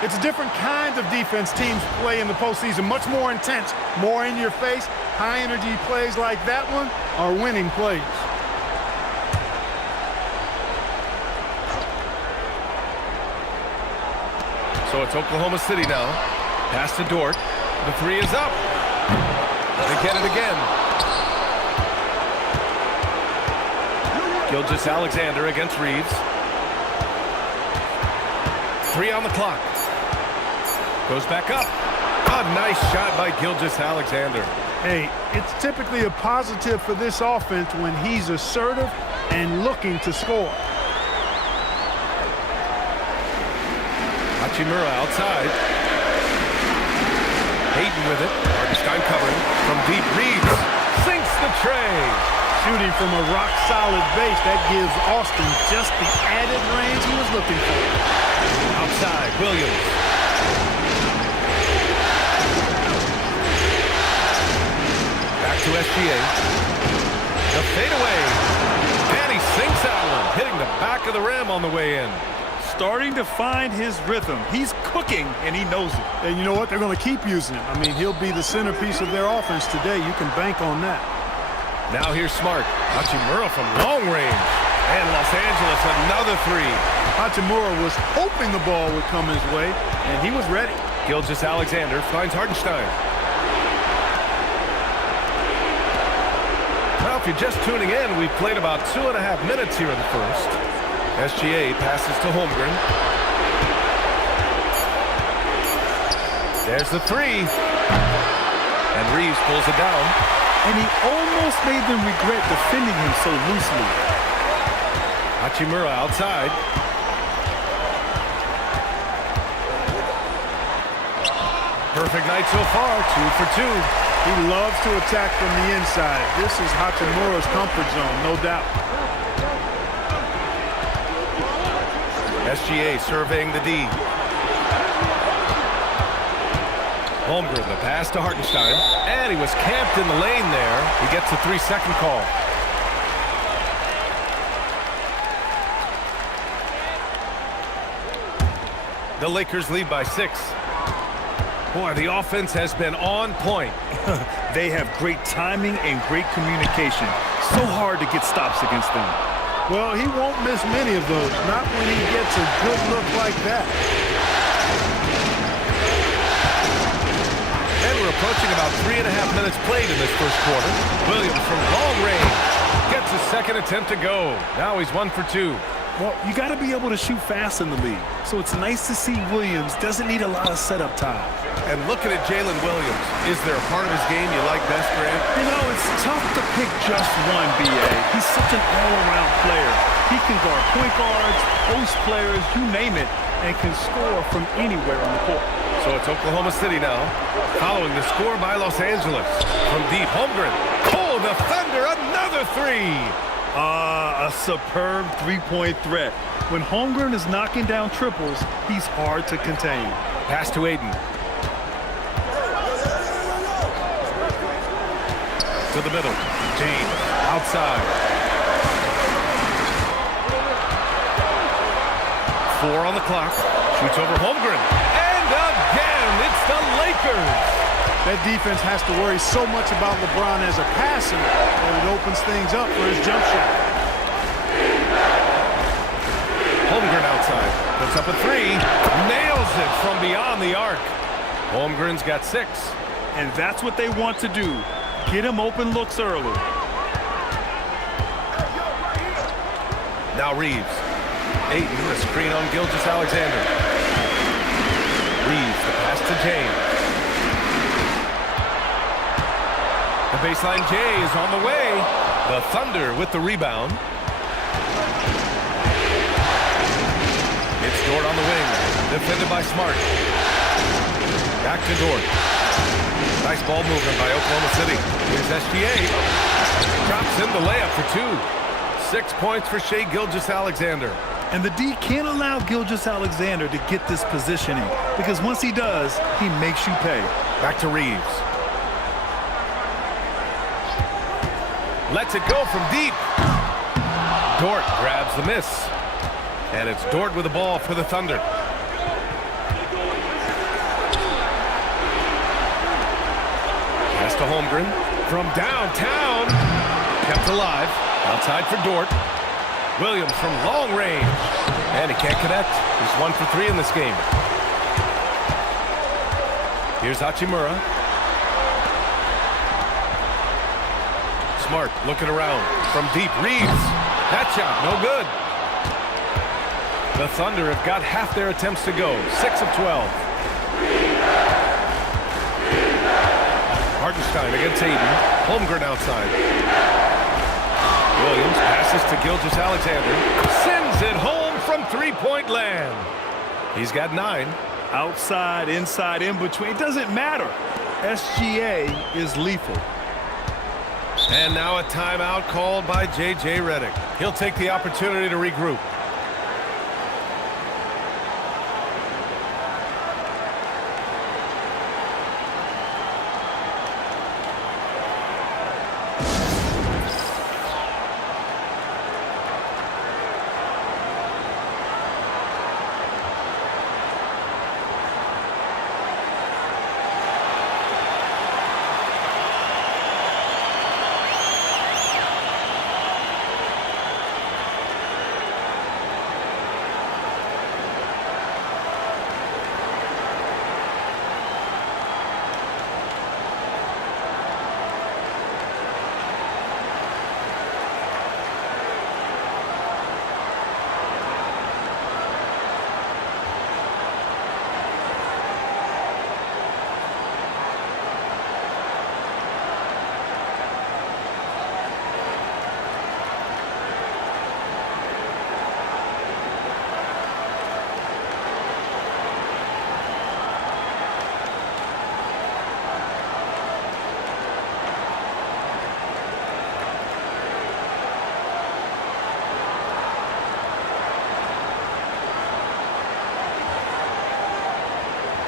It's a different kind of defense teams play in the postseason. Much more intense, more in your face. High energy plays like that one are winning plays. So it's Oklahoma City now. Pass to Dort. The three is up. They get it again. Gilgeous-Alexander against Reeves. 3 on the clock. Goes back up. A nice shot by Gilgeous-Alexander. Hey, it's typically a positive for this offense when he's assertive and looking to score. Hachimura outside. Ayton with it. Hartenstein covering. From deep, Reeves sinks the tray. Shooting from a rock-solid base, that gives Austin just the added range he was looking for. Outside, Williams. Back to SGA. The fadeaway. And he sinks that one, hitting the back of the rim on the way in. Starting to find his rhythm. He's cooking, and he knows it. And you know what? They're going to keep using him. I mean, he'll be the centerpiece of their offense today. You can bank on that. Now here's Smart. Hachimura from long range. And Los Angeles, another three. Hachimura was hoping the ball would come his way, and he was ready. Gilgeous-Alexander finds Hartenstein. Well, if you're just tuning in, we've played about 2.5 minutes here in the first. SGA passes to Holmgren. There's the three. And Reeves pulls it down. And he almost made them regret defending him so loosely. Hachimura outside. Perfect night so far, 2 for 2. He loves to attack from the inside. This is Hachimura's comfort zone, no doubt. SGA surveying the D. Holmgren, the pass to Hartenstein. And he was camped in the lane there. He gets a 3-second call. The Lakers lead by 6. Boy, the offense has been on point. They have great timing and great communication. So hard to get stops against them. Well, he won't miss many of those, not when he gets a good look like that. And we're approaching about 3.5 minutes played in this first quarter. Williams from long range gets his second attempt to go. Now he's 1 for 2. Well, you got to be able to shoot fast in the league. So it's nice to see Williams doesn't need a lot of setup time. And looking at Jalen Williams, is there a part of his game you like best, Grant? You know, it's tough to pick just one, B.A. He's such an all-around player. He can guard point guards, post players, you name it. and can score from anywhere on the court. So it's Oklahoma City now, following the score by Los Angeles. From deep, Holmgren. Oh, the Thunder, another three. A superb three-point threat. When Holmgren is knocking down triples, he's hard to contain. Pass to Aiden. To the middle. James outside. 4 on the clock. Shoots over Holmgren. And again, it's the Lakers. That defense has to worry so much about LeBron as a passer that it opens things up for his jump shot. Holmgren outside. Puts up a three. Nails it from beyond the arc. Holmgren's got 6. And that's what they want to do. Get him open looks early. Now Reeves. Ayton, a screen on Gilgeous-Alexander. Reeves, the pass to James. The baseline J is on the way. The Thunder with the rebound. It's Dort on the wing. Defended by Smart. Back to Dort. Nice ball movement by Oklahoma City. Here's SGA. Drops in the layup for 2. 6 points for Shai Gilgeous-Alexander. And the D can't allow Gilgeous-Alexander to get this positioning, because once he does, he makes you pay. Back to Reeves. Lets it go from deep. Dort grabs the miss. And it's Dort with the ball for the Thunder. Pass to Holmgren from downtown. Kept alive. Outside for Dort. Williams from long range. And he can't connect. He's 1 for 3 in this game. Here's Hachimura. Smart looking around. From deep, Reeves. That shot, no good. The Thunder have got half their attempts to go. 6 of 12. Hartenstein against Aiden. Holmgren outside. Williams passes to Gilgeous-Alexander. Sends it home from three-point land. He's got 9. Outside, inside, in between. It doesn't matter. SGA is lethal. And now a timeout called by J.J. Redick. He'll take the opportunity to regroup.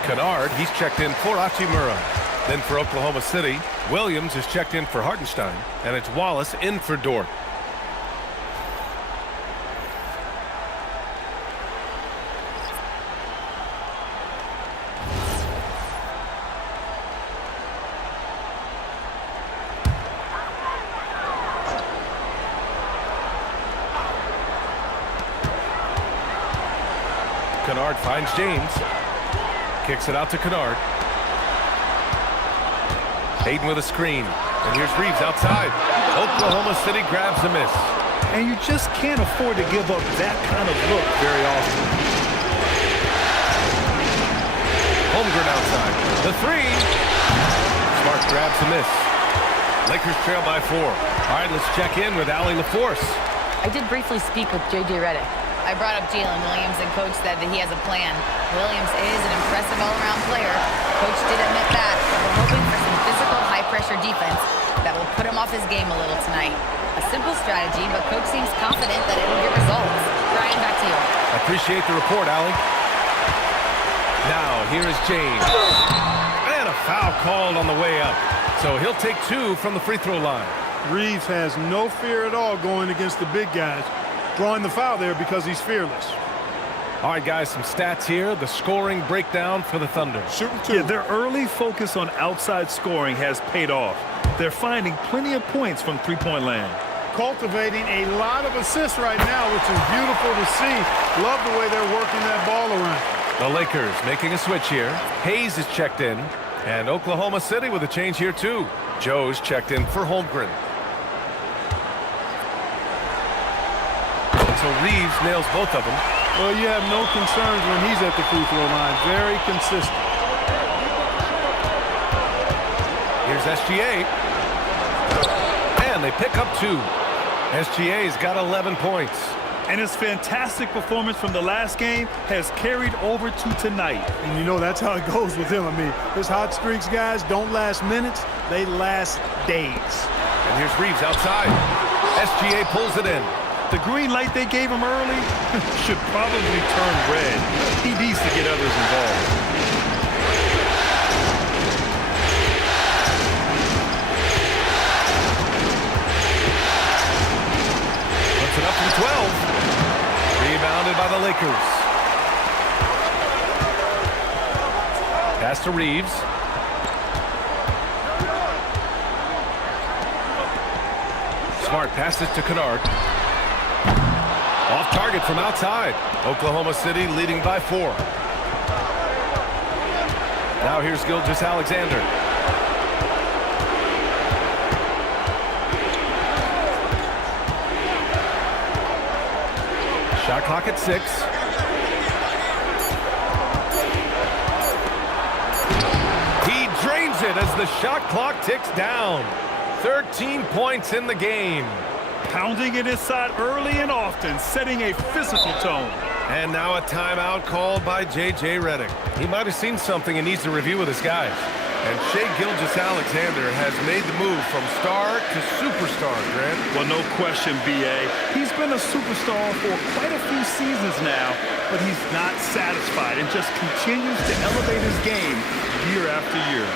Kennard, he's checked in for Hachimura. Then for Oklahoma City, Williams is checked in for Hartenstein, and it's Wallace in for Dort. Kennard finds James. Kicks it out to Kennard. Aiden with a screen. And here's Reeves outside. Oklahoma City grabs the miss. And you just can't afford to give up that kind of look very often. Holmgren outside. The three. Smart grabs the miss. Lakers trail by 4. All right, let's check in with Allie LaForce. I did briefly speak with J.J. Redick. I brought up Jalen Williams, and Coach said that he has a plan. Williams is an impressive all-around player. Coach did admit that, but we're hoping for some physical, high-pressure defense that will put him off his game a little tonight. A simple strategy, but Coach seems confident that it'll get results. Brian, back to you. I appreciate the report, Allie. Now, here is James. And a foul called on the way up. So he'll take 2 from the free throw line. Reeves has no fear at all going against the big guys. Drawing the foul there because he's fearless. All right, guys, some stats here. The scoring breakdown for the Thunder. Shooting 2. Yeah, their early focus on outside scoring has paid off. They're finding plenty of points from three-point land. Cultivating a lot of assists right now, which is beautiful to see. Love the way they're working that ball around. The Lakers making a switch here. Hayes is checked in. And Oklahoma City with a change here, too. Joe's checked in for Holmgren. So Reeves nails both of them. Well, you have no concerns when he's at the free throw line. Very consistent. Here's SGA. And they pick up 2. SGA's got 11 points. And his fantastic performance from the last game has carried over to tonight. And you know that's how it goes with him. I mean, his hot streaks, guys, don't last minutes. They last days. And here's Reeves outside. SGA pulls it in. The green light they gave him early should probably turn red. He needs to get others involved. Puts it up from 12. Rebounded by the Lakers. Pass to Reeves. Smart passes to Kennard. Off target from outside. Oklahoma City leading by 4. Now here's Gilgeous-Alexander. Shot clock at 6. He drains it as the shot clock ticks down. 13 points in the game. Pounding it inside early and often, setting a physical tone. And now a timeout called by J.J. Redick. He might have seen something and needs to review with his guys. And Shai Gilgeous-Alexander has made the move from star to superstar, Grant. Well, no question, B.A. He's been a superstar for quite a few seasons now, but he's not satisfied and just continues to elevate his game year after year.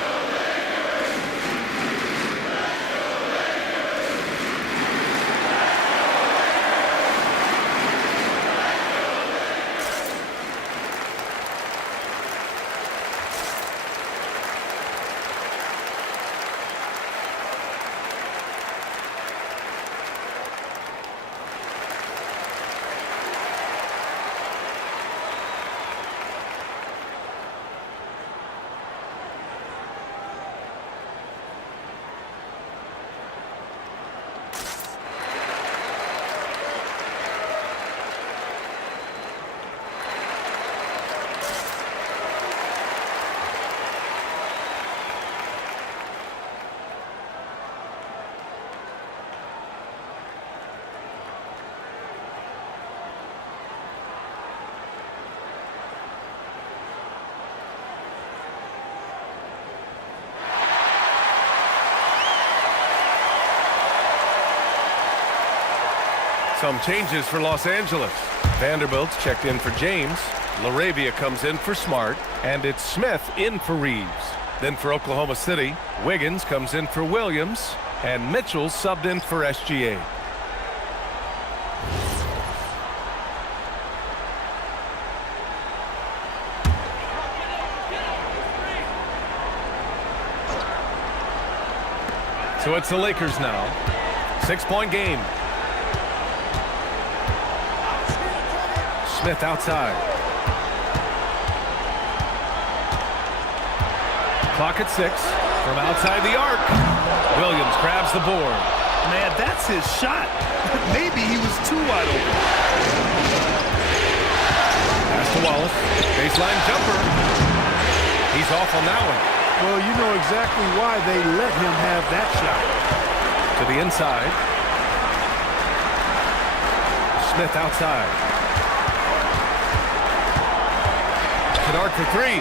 Some changes for Los Angeles. Vanderbilt's checked in for James. LaRavia comes in for Smart. And it's Smith in for Reeves. Then for Oklahoma City, Wiggins comes in for Williams. And Mitchell subbed in for SGA. So it's the Lakers now. 6-point game. Smith outside. Clock at 6. From outside the arc. Williams grabs the board. Man, that's his shot. Maybe he was too wide open. Pass to Wallace. Baseline jumper. He's off on that one. Well, you know exactly why they let him have that shot. To the inside. Smith outside. Kennard for three.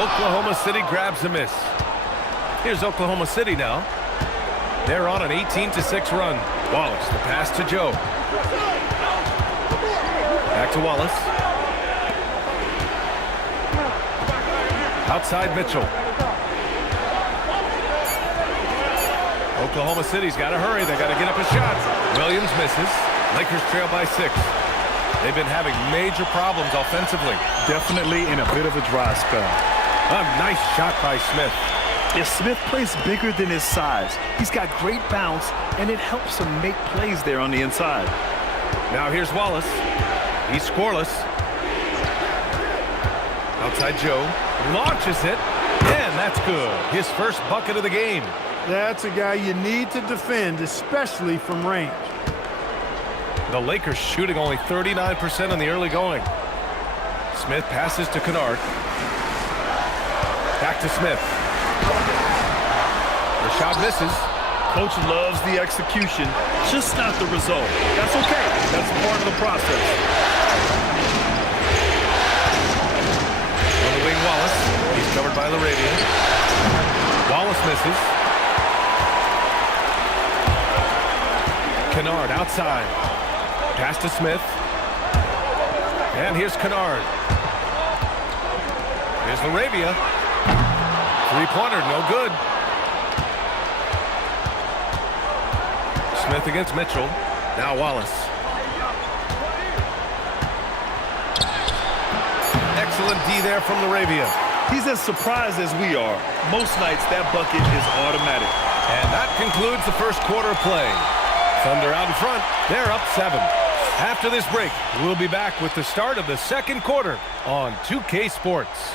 Oklahoma City grabs a miss. Here's Oklahoma City now. They're on an 18-6 run. Wallace, the pass to Joe. Back to Wallace. Outside Mitchell. Oklahoma City's got to hurry. They got to get up a shot. Williams misses. Lakers trail by 6. They've been having major problems offensively. Definitely in a bit of a dry spell. A nice shot by Smith. If Smith plays bigger than his size, he's got great bounce, and it helps him make plays there on the inside. Now here's Wallace. He's scoreless. Outside Joe. Launches it. And that's good. His first bucket of the game. That's a guy you need to defend, especially from range. The Lakers shooting only 39% in the early going. Smith passes to Kennard. Back to Smith. The shot misses. Coach loves the execution, just not the result. That's okay. That's part of the process. On the wing, Wallace. He's covered by LaRavia. Wallace misses. Kennard outside. Pass to Smith. And here's Kennard. Here's LaRavia. Three-pointer, no good. Smith against Mitchell. Now Wallace. Excellent D there from LaRavia. He's as surprised as we are. Most nights, that bucket is automatic. And that concludes the first quarter play. Thunder out in front. They're up 7. After this break, we'll be back with the start of the second quarter on 2K Sports.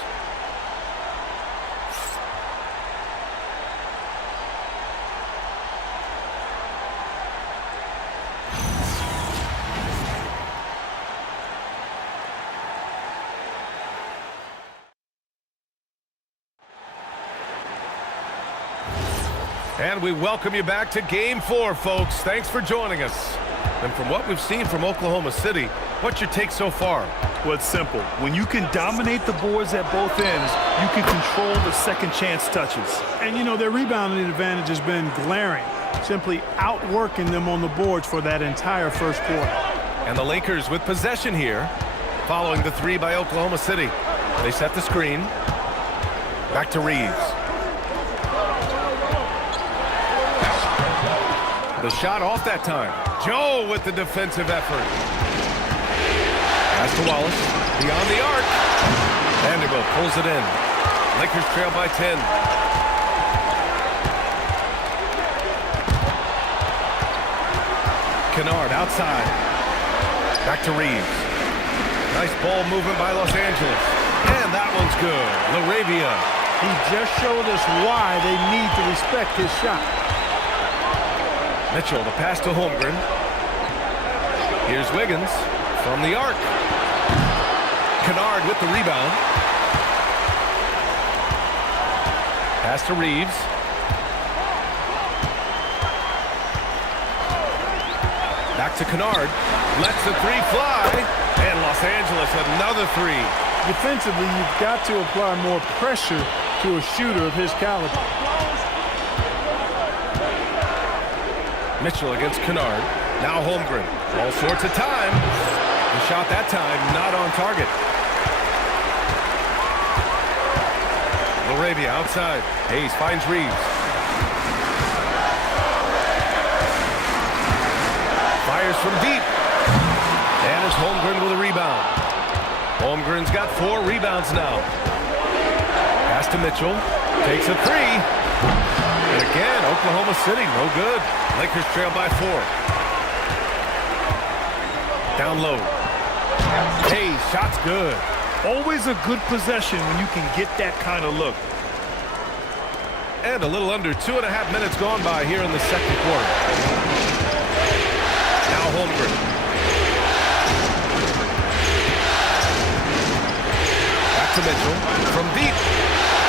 And we welcome you back to Game 4, folks. Thanks for joining us. And from what we've seen from Oklahoma City, what's your take so far? Well, it's simple. When you can dominate the boards at both ends, you can control the second chance touches. And, you know, their rebounding advantage has been glaring, simply outworking them on the boards for that entire first quarter. And the Lakers with possession here, following the 3 by Oklahoma City. They set the screen. Back to Reeves. The shot off that time. Joe with the defensive effort. Pass to Wallace. Beyond the arc. Vanderbilt pulls it in. Lakers trail by 10. Kennard outside. Back to Reeves. Nice ball movement by Los Angeles. And that one's good. LaRavia. He just showed us why they need to respect his shot. Mitchell, the pass to Holmgren. Here's Wiggins from the arc. Kennard with the rebound. Pass to Reeves. Back to Kennard. Lets the 3 fly. And Los Angeles another 3. Defensively, you've got to apply more pressure to a shooter of his caliber. Mitchell against Kennard. Now Holmgren. All sorts of time. The shot that time not on target. LaRavia outside. Hayes finds Reeves. Fires from deep. And it's Holmgren with a rebound. Holmgren's got 4 rebounds now. Pass to Mitchell. Takes a 3. And again, Oklahoma City, no good. Lakers trail by 4. Down low. Hey, shot's good. Always a good possession when you can get that kind of look. And a little under 2.5 minutes gone by here in the second quarter. Now Holmgren. Back to Mitchell. From deep.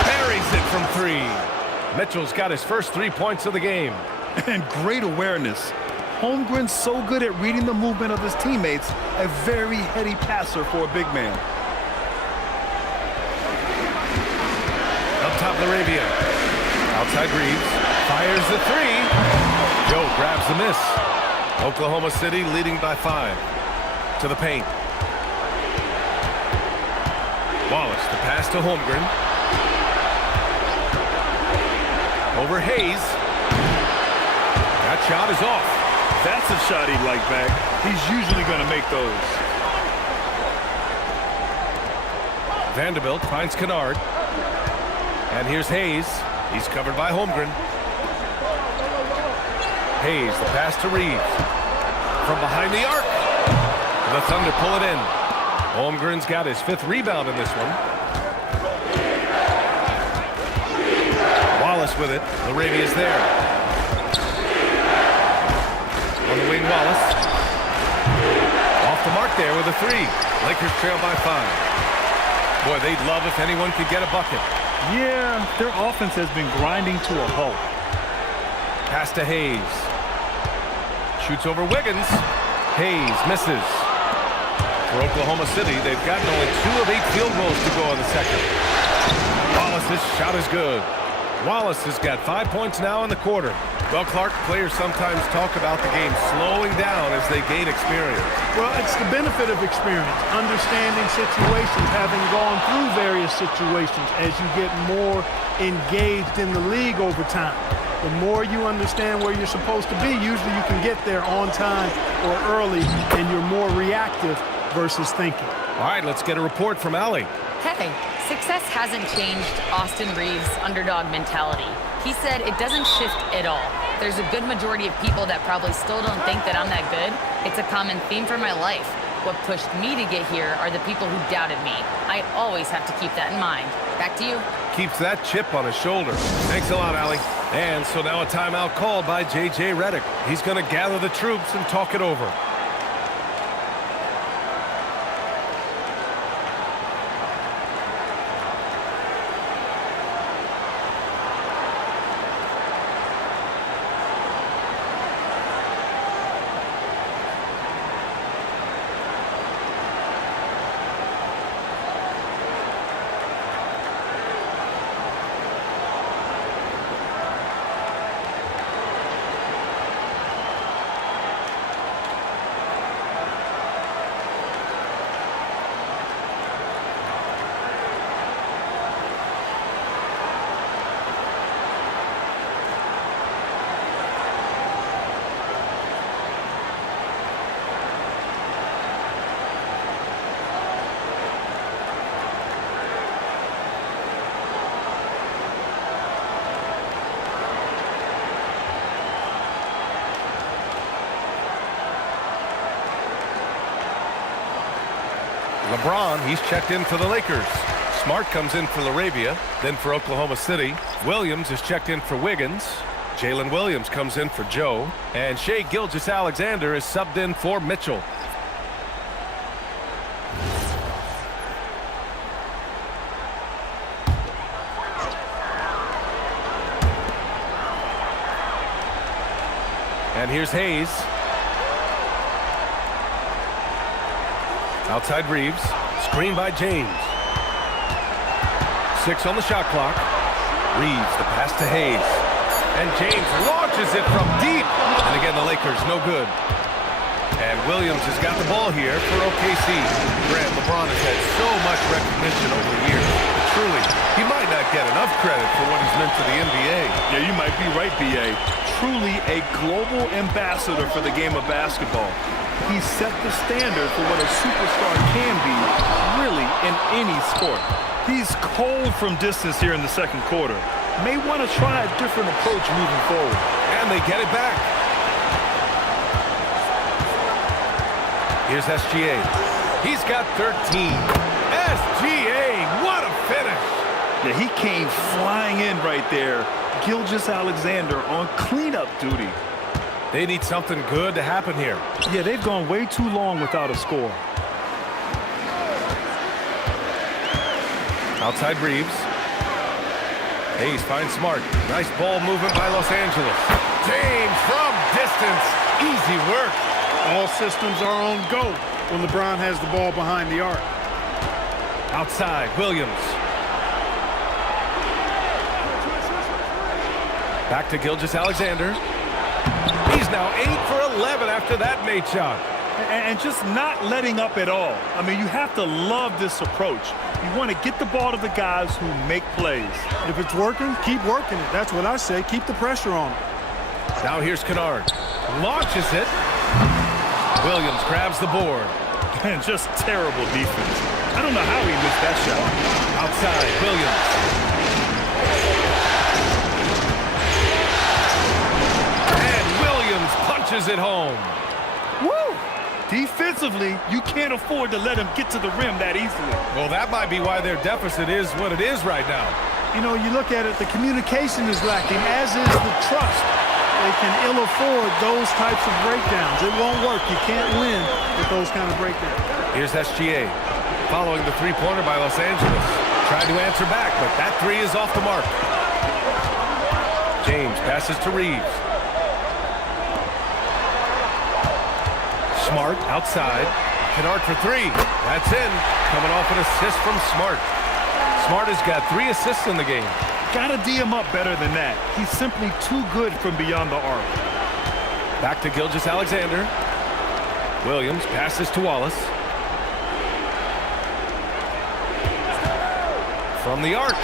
Buries it from 3. Mitchell's got his first 3 points of the game. And great awareness. Holmgren's so good at reading the movement of his teammates, a very heady passer for a big man. LaRavia. Outside Reeves. Fires the three. Joe grabs the miss. Oklahoma City leading by 5. To the paint. Wallace, the pass to Holmgren. Over Hayes. That shot is off. That's a shot he'd like back. He's usually going to make those. Vanderbilt finds Kennard. And here's Hayes. He's covered by Holmgren. Hayes, the pass to Reeves. From behind the arc. The Thunder pull it in. Holmgren's got his 5th rebound in this one. Wallace with it. LaRavia's there. On the wing, Wallace. Off the mark there with a 3. Lakers trail by 5. Boy, they'd love if anyone could get a bucket. Yeah, their offense has been grinding to a halt. Pass to Hayes. Shoots over Wiggins. Hayes misses. For Oklahoma City, they've gotten only 2 of 8 field goals to go in the second. Wallace's shot is good. Wallace has got 5 points now in the quarter. Well, Clark, players sometimes talk about the game slowing down as they gain experience. Well, it's the benefit of experience, understanding situations, having gone through various situations as you get more engaged in the league over time. The more you understand where you're supposed to be, usually you can get there on time or early, and you're more reactive versus thinking. All right, let's get a report from Allie. Hey, success hasn't changed Austin Reeves' underdog mentality. He said it doesn't shift at all. There's a good majority of people that probably still don't think that I'm that good. It's a common theme for my life. What pushed me to get here are the people who doubted me. I always have to keep that in mind. Back to you. Keeps that chip on his shoulder. Thanks a lot, Allie. And so now a timeout called by J.J. Redick. He's going to gather the troops and talk it over. LeBron, he's checked in for the Lakers. Smart comes in for LaRavia, then for Oklahoma City. Williams is checked in for Wiggins. Jalen Williams comes in for Joe. And Shai Gilgeous-Alexander is subbed in for Mitchell. And here's Hayes. Outside Reeves. Screen by James. 6 on the shot clock. Reeves, the pass to Hayes. And James launches it from deep. And again, the Lakers, no good. And Williams has got the ball here for OKC. Grant, LeBron has had so much recognition over the years. But truly, he might not get enough credit for what he's meant to the NBA. Yeah, you might be right, B.A. Truly a global ambassador for the game of basketball. He set the standard for what a superstar can be, really, in any sport. He's cold from distance here in the second quarter. May want to try a different approach moving forward. And they get it back. Here's SGA. He's got 13. SGA, what a finish. Yeah, he came flying in right there. Gilgeous-Alexander on cleanup duty. They need something good to happen here. Yeah, they've gone way too long without a score. Outside Reeves. Hayes finds Smart. Nice ball movement by Los Angeles. James from distance. Easy work. All systems are on go when LeBron has the ball behind the arc. Outside, Williams. Back to Gilgeous-Alexander. He's now 8 for 11 after that made shot. And just not letting up at all. I mean, you have to love this approach. You want to get the ball to the guys who make plays. If it's working, keep working it. That's what I say. Keep the pressure on him. Now here's Kennard. Launches it. Williams grabs the board. And just terrible defense. I don't know how he missed that shot. Outside, Williams. And Williams punches it home. Woo! Defensively, you can't afford to let him get to the rim that easily. Well, that might be why their deficit is what it is right now. You know, you look at it, the communication is lacking, as is the trust. They can ill afford those types of breakdowns. It won't work. You can't win with those kind of breakdowns. Here's SGA following the three-pointer by Los Angeles. Tried to answer back, but that three is off the mark. James passes to Reeves. Smart outside. Kennard for three. That's in. Coming off an assist from Smart. Smart has got 3 assists in the game. Gotta D him up better than that. He's simply too good from beyond the arc. Back to Gilgeous-Alexander. Williams passes to Wallace. From the arc.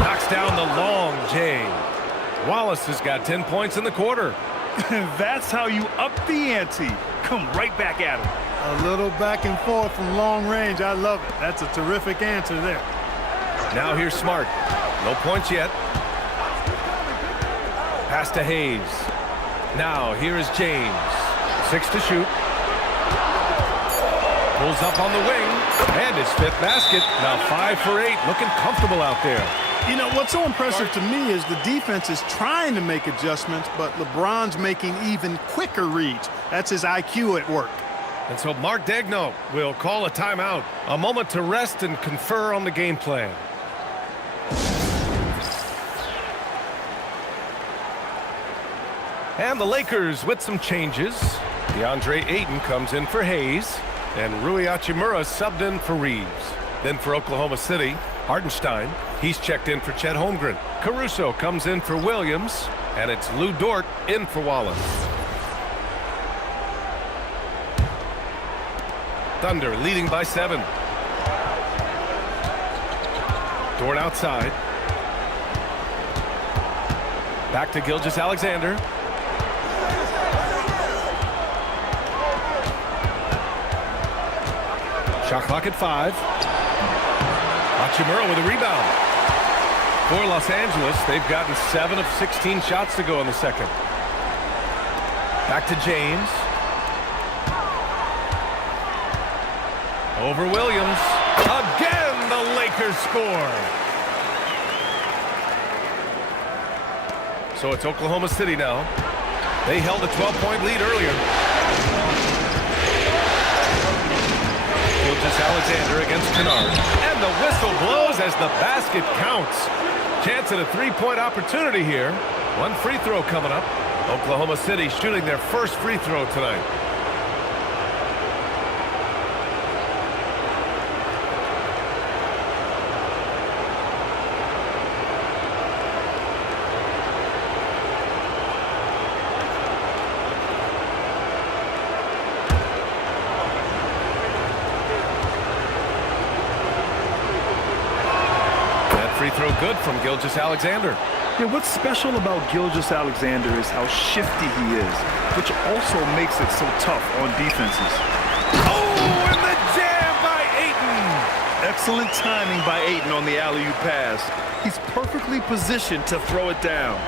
Knocks down the long J. Wallace has got 10 points in the quarter. That's how you up the ante. Come right back at him. A little back and forth from long range. I love it. That's a terrific answer there. Now here's Smart. No points yet. Pass to Hayes. Now here is James. 6 to shoot. Pulls up on the wing. And his 5th basket. Now 5 for 8. Looking comfortable out there. You know, what's so impressive to me is the defense is trying to make adjustments, but LeBron's making even quicker reads. That's his IQ at work. And so Mark Daigneault will call a timeout. A moment to rest and confer on the game plan. And the Lakers with some changes. DeAndre Ayton comes in for Hayes. And Rui Hachimura subbed in for Reeves. Then for Oklahoma City, Hartenstein. He's checked in for Chet Holmgren. Caruso comes in for Williams. And it's Lou Dort in for Wallace. Thunder leading by 7. Dort outside. Back to Gilgeous-Alexander. Shot clock at 5. Hachimura with a rebound. For Los Angeles, they've gotten 7 of 16 shots to go in the second. Back to James. Over Williams. Again, the Lakers score. So it's Oklahoma City now. They held a 12-point lead earlier. Gilgeous-Alexander against Kennard. And the whistle blows as the basket counts. Chance at a 3-point opportunity here. 1 free throw coming up. Oklahoma City shooting their first free throw tonight. Free throw good from Gilgeous-Alexander. Yeah, what's special about Gilgeous-Alexander is how shifty he is, which also makes it so tough on defenses. Oh, and the jam by Ayton! Excellent timing by Ayton on the alley-oop pass. He's perfectly positioned to throw it down.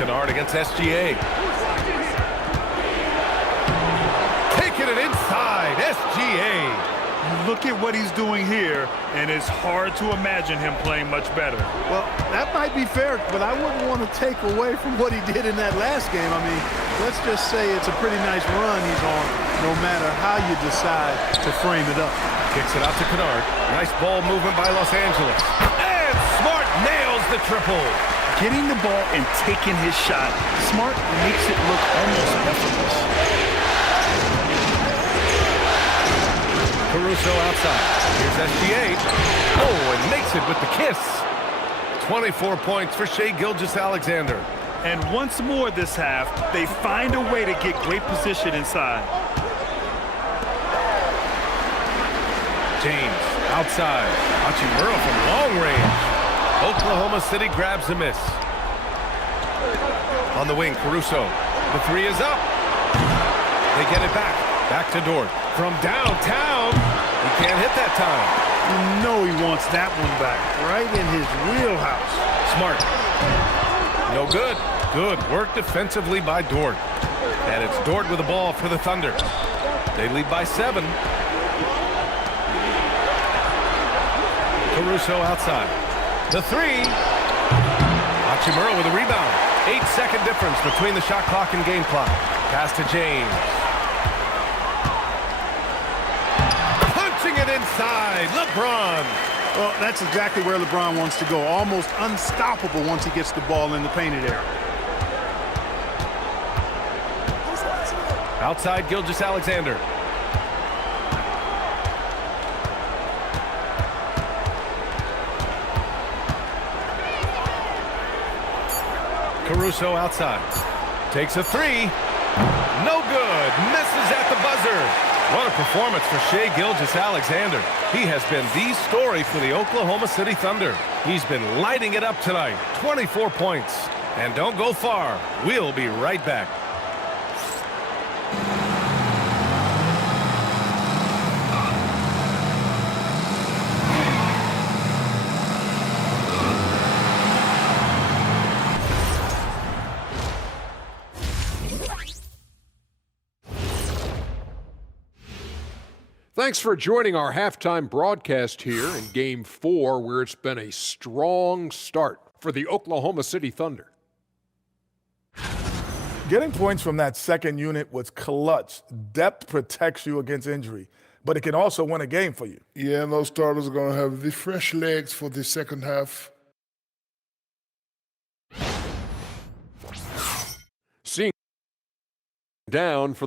Kennard against SGA. Taking it inside, SGA. Look at what he's doing here, and it's hard to imagine him playing much better. Well, that might be fair, but I wouldn't want to take away from what he did in that last game. I mean, let's just say it's a pretty nice run he's on, no matter how you decide to frame it up. Kicks it out to Kennard. Nice ball movement by Los Angeles. And Smart nails the triple. Getting the ball and taking his shot, Smart makes it look almost effortless. Caruso outside. Here's SGA. Oh, and makes it with the kiss. 24 points for Shai Gilgeous-Alexander. And once more this half, they find a way to get great position inside. James outside. Hachimura from long range. Oklahoma City grabs a miss. On the wing, Caruso. The three is up. They get it back. Back to Dort. From downtown. He can't hit that time. You know he wants that one back, right in his wheelhouse. Smart. No good. Good work defensively by Dort. And it's Dort with the ball for the Thunder. They lead by 7. Caruso outside. The three. Hachimura with a rebound. 8-second difference between the shot clock and game clock. Pass to James. Punching it inside. LeBron. Well, that's exactly where LeBron wants to go. Almost unstoppable once he gets the ball in the painted area. Outside Gilgeous-Alexander. Caruso outside. Takes a three. No good. Misses at the buzzer. What a performance for Shai Gilgeous-Alexander. He has been the story for the Oklahoma City Thunder. He's been lighting it up tonight. 24 points. And don't go far. We'll be right back. Thanks for joining our halftime broadcast here in Game 4, where it's been a strong start for the Oklahoma City Thunder. Getting points from that second unit was clutch. Depth protects you against injury, but it can also win a game for you. Yeah, and those starters are going to have the fresh legs for the second half. Seeing down for